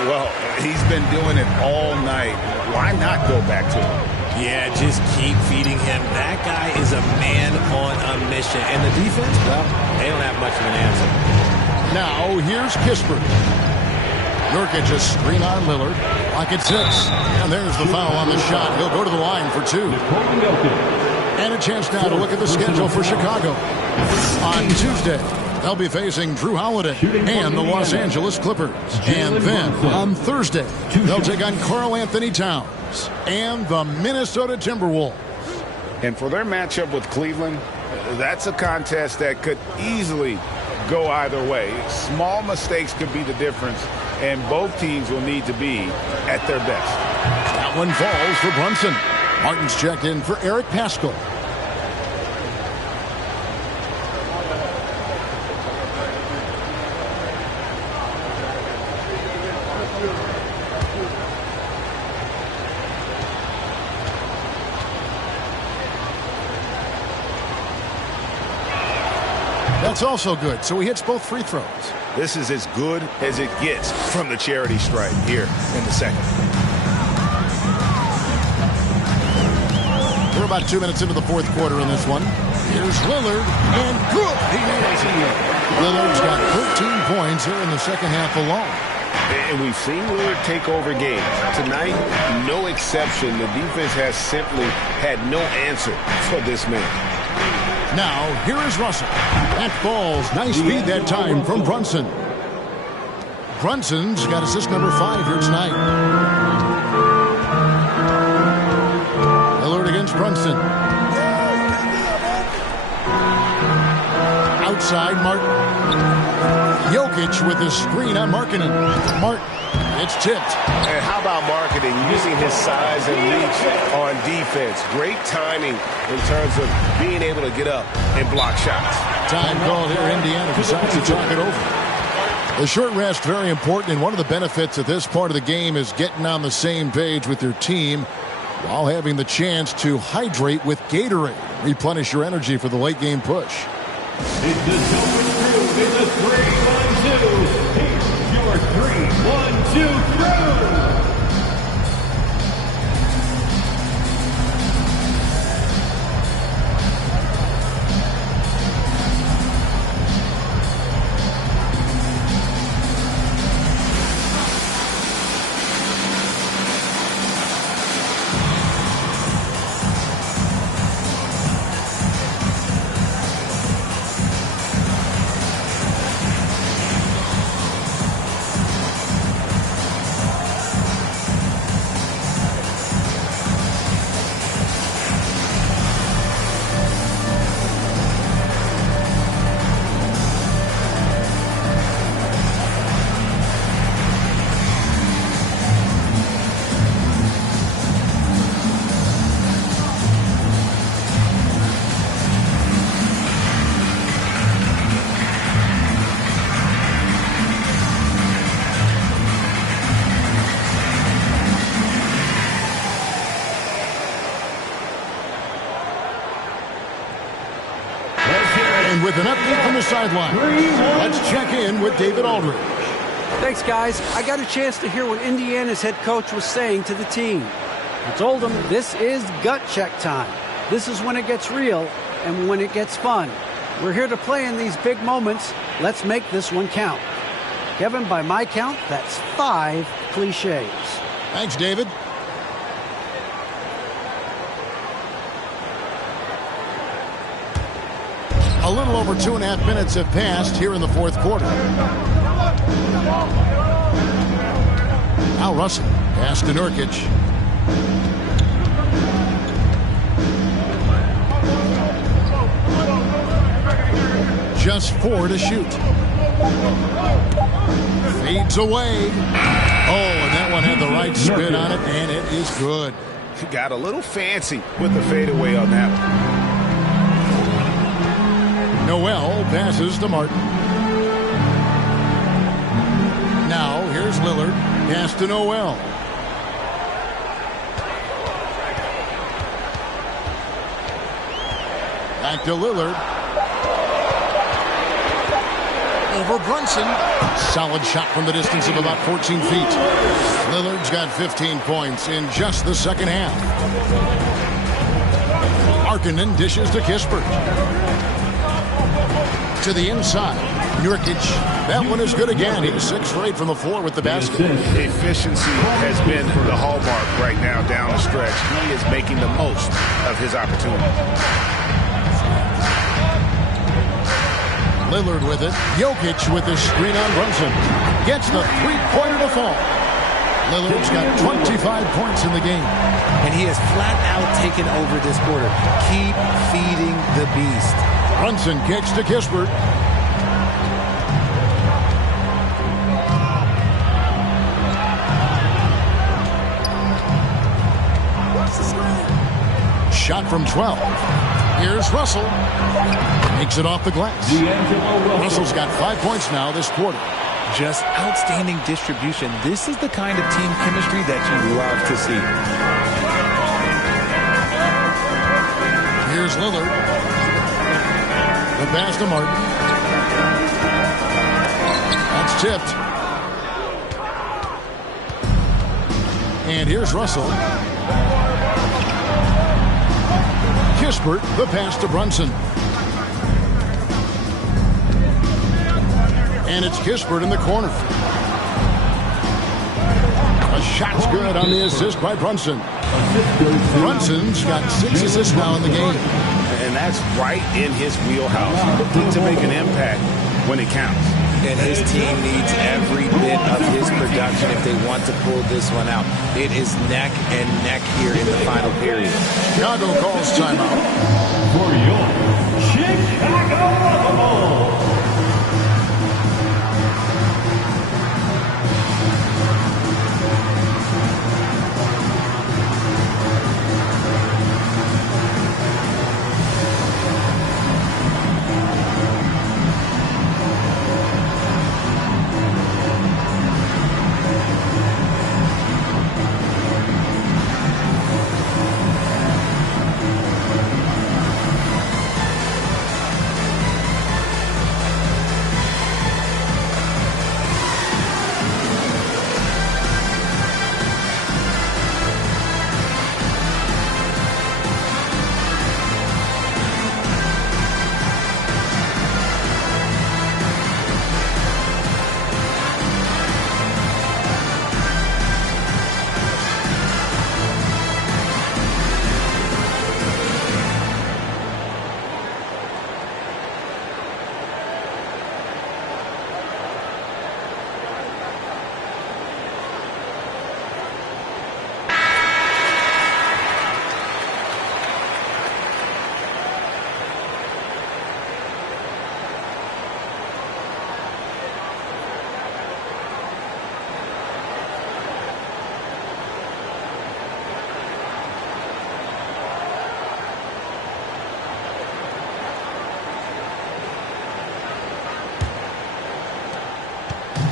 Well, he's been doing it all night. Why not go back to him? Yeah, just keep feeding him. That guy is a man on a mission. And the defense, well, they don't have much of an answer. Now, here's Kispert. Nurkic a screen on Lillard. Like it's 6. And there's the foul on the shot. He'll go to the line for 2. And a chance now to look at the schedule for Chicago. On Tuesday, they'll be facing Drew Holiday and the Los Angeles Clippers. And then on Thursday, they'll take on Karl Anthony Towns and the Minnesota Timberwolves. And for their matchup with Cleveland, that's a contest that could easily go either way. Small mistakes could be the difference, and both teams will need to be at their best. That one falls for Brunson. Martin's checked in for Eric Paschal. That's also good, so he hits both free throws. This is as good as it gets from the charity stripe here in the second. We're about 2 minutes into the 4th quarter in this one. Here's Lillard, and good! Lillard's got 13 points here in the second half alone. And we've seen Lillard take over games. Tonight, no exception. The defense has simply had no answer for this man. Now, here is Russell. That falls. Nice feed that time from Brunson. Brunson's got assist number 5 here tonight. Lillard against Brunson. Outside, Martin. Jokic with his screen on Markkanen. Martin It's tipped. And how about marketing, using his size and reach on defense? Great timing in terms of being able to get up and block shots. Time called here. Indiana decides to talk it over. The short rest, very important, and one of the benefits of this part of the game is getting on the same page with your team while having the chance to hydrate with Gatorade. Replenish your energy for the late game push. It's the Silver Crew in the 3-1-2. Here's your 3-1-2 crew. With an update from the sideline, let's check in with David Aldridge. Thanks, guys. I got a chance to hear what Indiana's head coach was saying to the team. I told them this is gut check time. This is when it gets real and when it gets fun. We're here to play in these big moments. Let's make this one count. Kevin, by my count, that's 5 cliches. Thanks, David. A little over 2.5 minutes have passed here in the fourth quarter. Now Russell, pass to Nurkic. Just 4 to shoot. Fades away. Oh, and that one had the right spin on it, and it is good. He got a little fancy with the fadeaway on that one. Noel passes to Martin. Now, here's Lillard. Pass to Noel. Back to Lillard. Over Brunson. Solid shot from the distance of about 14 feet. Lillard's got 15 points in just the second half. Markkanen dishes to Kispert. To the inside. Nurkic. That one is good again. He's 6 for 8 from the floor with the basket. Efficiency has been the hallmark right now down the stretch. He is making the most of his opportunity. Lillard with it. Jokic with the screen on Brunson. Gets the three-pointer to fall. Lillard's got 25 points in the game. And he has flat out taken over this quarter. Keep feeding the beast. Brunson kicks to Kispert. Shot from 12. Here's Russell. Makes it off the glass. Russell's got 5 points now this quarter. Just outstanding distribution. This is the kind of team chemistry that you love to see. Here's Lillard. The pass to Martin. That's tipped. And here's Russell. Kispert, the pass to Brunson. And it's Kispert in the corner. A shot's good on the assist by Brunson. Brunson's got 6 assists now in the game. And that's right in his wheelhouse. Looking to make an impact when it counts. And his team needs every bit of his production if they want to pull this one out. It is neck and neck here in the final period. Chicago calls timeout. For your Chicago Bulls. 1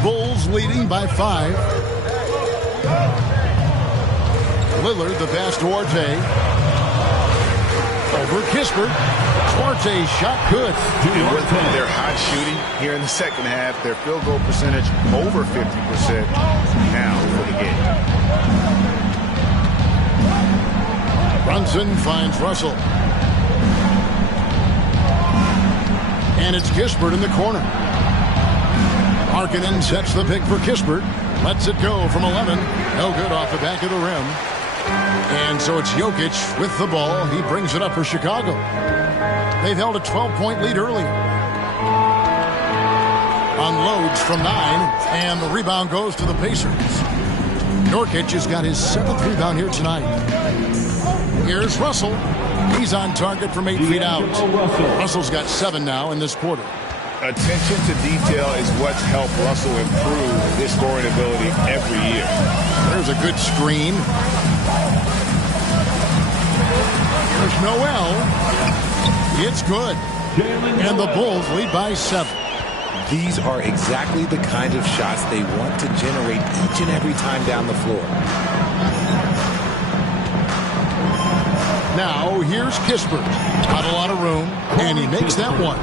Bulls leading by 5. Lillard, the pass to Orte. Over Kispert. Orte's shot good. With their hot shooting here in the second half, their field goal percentage over 50% now for the game. Brunson finds Russell. And it's Kispert in the corner. Markkanen sets the pick for Kispert. Lets it go from 11. No good off the back of the rim. And so it's Jokic with the ball. He brings it up for Chicago. They've held a 12-point lead earlier. Unloads from 9, and the rebound goes to the Pacers. Nurkic has got his 7th rebound here tonight. Here's Russell. He's on target from 8 feet out. Russell's got 7 now in this quarter. Attention to detail is what's helped Russell improve his scoring ability every year. There's a good screen. Here's Noel. It's good. And the Bulls lead by 7. These are exactly the kind of shots they want to generate each and every time down the floor. Now, here's Kispert. Not a lot of room, and he makes that one.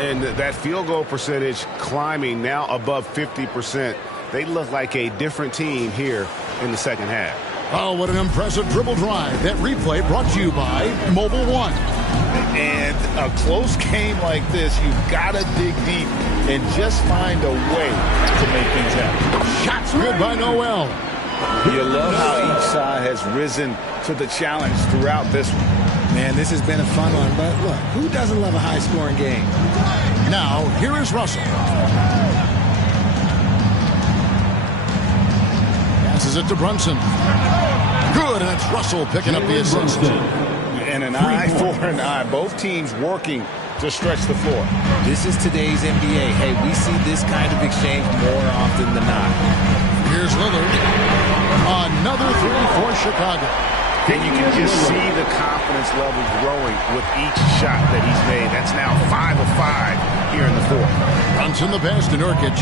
And that field goal percentage climbing now above 50%. They look like a different team here in the second half. Oh, what an impressive dribble drive. That replay brought to you by Mobile One. And a close game like this, you've got to dig deep and just find a way to make things happen. Shots good by Noel. You love how each side has risen to the challenge throughout this one. Man, this has been a fun one, but look, who doesn't love a high-scoring game? Now, here is Russell. Passes it to Brunson. Good, and it's Russell picking up the assist. And an eye for an eye. Both teams working to stretch the floor. This is today's NBA. Hey, we see this kind of exchange more often than not. Here's Lillard. Another 3 for Chicago. And you can just see the confidence level growing with each shot that he's made. That's now 5 of 5 here in the fourth. Brunson the pass to Nurkic.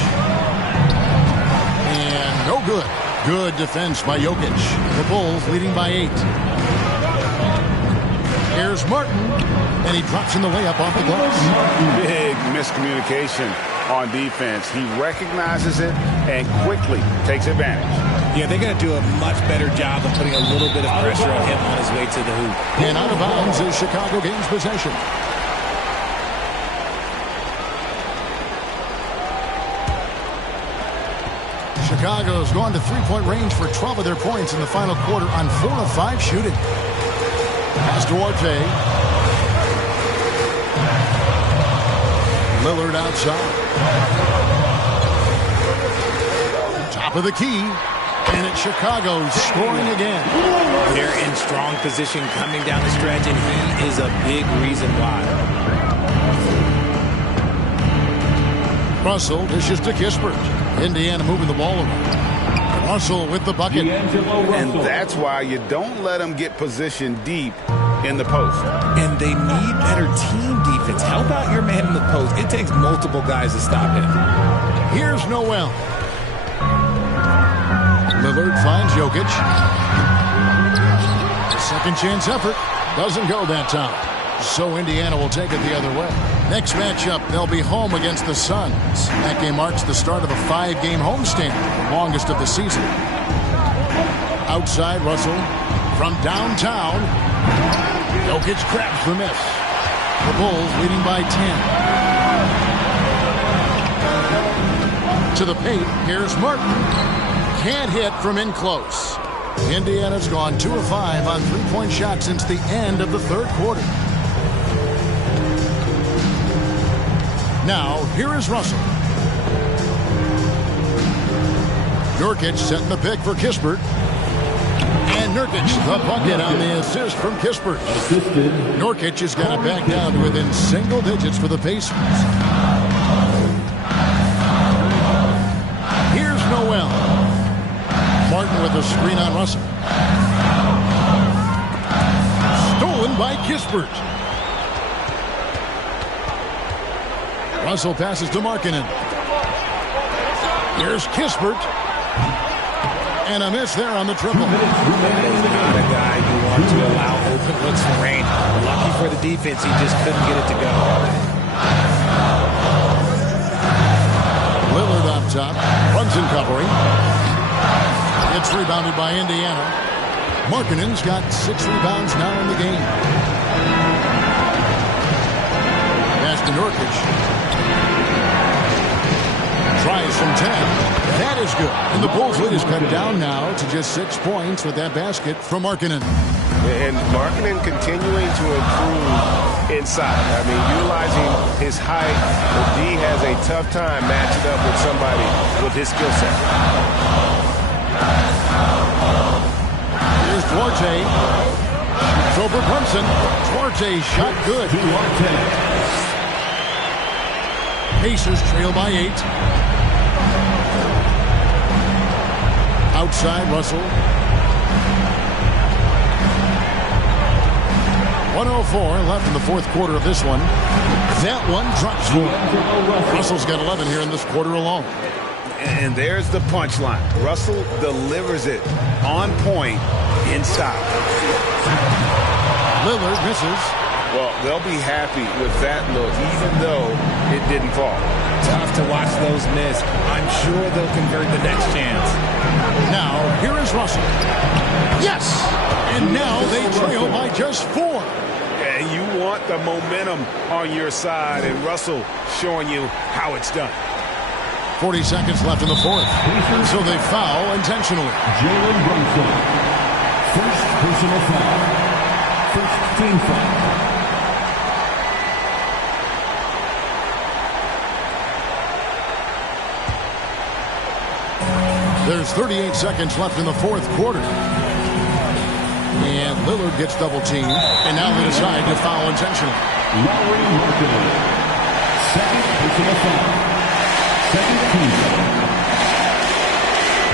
And no good. Good defense by Jokic. The Bulls leading by 8. Here's Martin, and he drops in the layup off the glass. Big miscommunication on defense. He recognizes it and quickly takes advantage. Yeah, they're going to do a much better job of putting a little bit of pressure on him on his way to the hoop. And out of bounds as Chicago gains possession. Chicago's gone to 3-point range for 12 of their points in the final quarter on 4 of 5 shooting. Pass to Orte. Lillard outside. Top of the key. And it's Chicago scoring again. They're in strong position coming down the stretch, and he is a big reason why. Russell dishes to Kispert. Indiana moving the ball around. Russell with the bucket. And that's why you don't let them get positioned deep in the post. And they need better team defense. Help out your man in the post. It takes multiple guys to stop him. Here's Noel. Lillard finds Jokic. Second chance effort. Doesn't go that time. So Indiana will take it the other way. Next matchup, they'll be home against the Suns. That game marks the start of a 5-game homestand, the longest of the season. Outside Russell from downtown. Jokic grabs the miss. The Bulls leading by 10. To the paint, here's Martin. Can't hit from in close. Indiana's gone 2 of 5 on 3-point shots since the end of the third quarter. Now, here is Russell. Nurkic setting the pick for Kispert. And Nurkic, the bucket on the assist from Kispert. Nurkic has got it back down to within single digits for the Pacers. Here's Noel. Martin with a screen on Russell. Stolen by Kispert. Russell passes to Markkanen. Here's Kispert. And a miss there on the triple. That is not a guy you want to allow open looks for rain. Lucky for the defense, he just couldn't get it to go. Lillard up top. Brunson covering. It's rebounded by Indiana. Markkanen's got 6 rebounds now in the game. Pass to Nurkic. Tries from 10. That is good. And the Bulls' lead is cut down now to just 6 points with that basket from Markkanen. And Markkanen continuing to improve inside. I mean, utilizing his height. The D has a tough time matching up with somebody with his skill set. Here's Duarte. Shoots over Brunson. Duarte shot good. Pacers trail by 8. Outside, Russell. 1:04 left in the fourth quarter of this one. That one drops for him. Russell's got 11 here in this quarter alone. And there's the punchline. Russell delivers it on point inside. Lillard misses. Well, they'll be happy with that look, even though it didn't fall. Tough to watch those miss. I'm sure they'll convert the next chance. Now, here is Russell. Yes! And now they trail by just 4. And you want the momentum on your side, and Russell showing you how it's done. 40 seconds left in the fourth. So they foul intentionally. Jalen Brunson. First personal foul. First team foul. There's 38 seconds left in the fourth quarter. And Lillard gets double-teamed. And now they decide to foul intentionally. Lauri Markkanen. Second personal foul. Second team foul.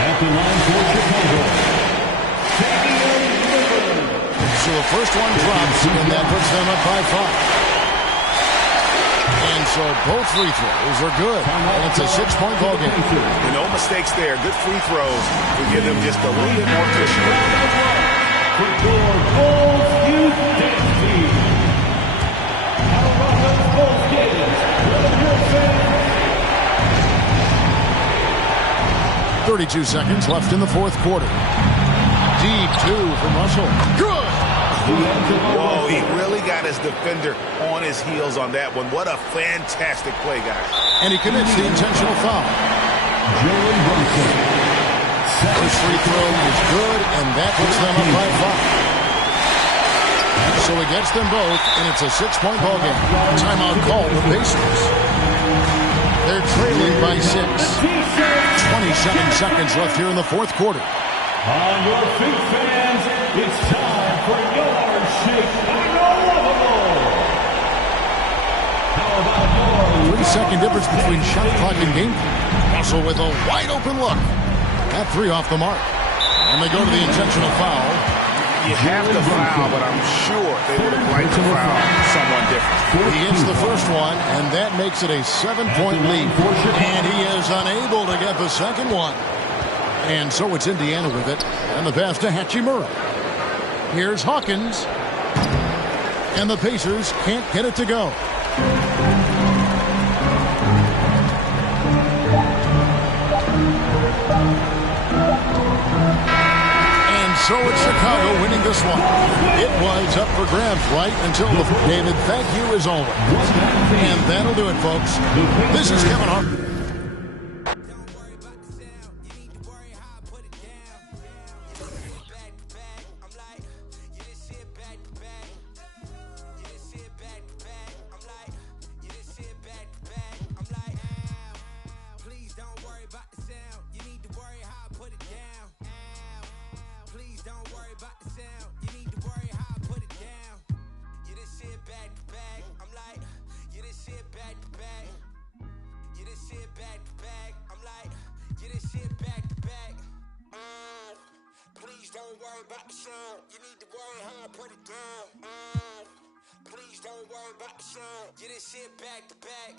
At the line for Chicago. So the first one drops, and that puts them up by 5. And so both free throws are good. And it's a 6-point ball game. And no mistakes there. Good free throws to give them just a little bit more cushion. For your Bulls Youth Dance Team. How about those Bulls kids? 32 seconds left in the fourth quarter. Deep 2 from Russell. Good! Whoa, he really got his defender on his heels on that one. What a fantastic play, guys. And he commits the intentional foul. Jalen Brunson. First free throw is good, and that puts them up by 5. So he gets them both, and it's a 6-point ball game. Timeout call the Pacers. They're trailing by 6. 27 seconds left here in the fourth quarter. On your feet, fans, it's time for your Chicago. How about your 3-second difference between shot clock and game. Russell with a wide open look. That 3 off the mark. And they go to the intentional foul. You have to foul, but I'm sure they would have liked to foul someone different. He hits the first one, and that makes it a 7-point lead. And he is unable to get the second one. And so it's Indiana with it. And the pass to Hachimura. Here's Hawkins. And the Pacers can't get it to go. And so it's Chicago winning this one. It was up for grabs right until the David, thank you as always. And that'll do it, folks. This is Kevin Hart. Don't worry about the sound. You need to worry how I put it down. Please don't worry about the sound. Get this shit back to back.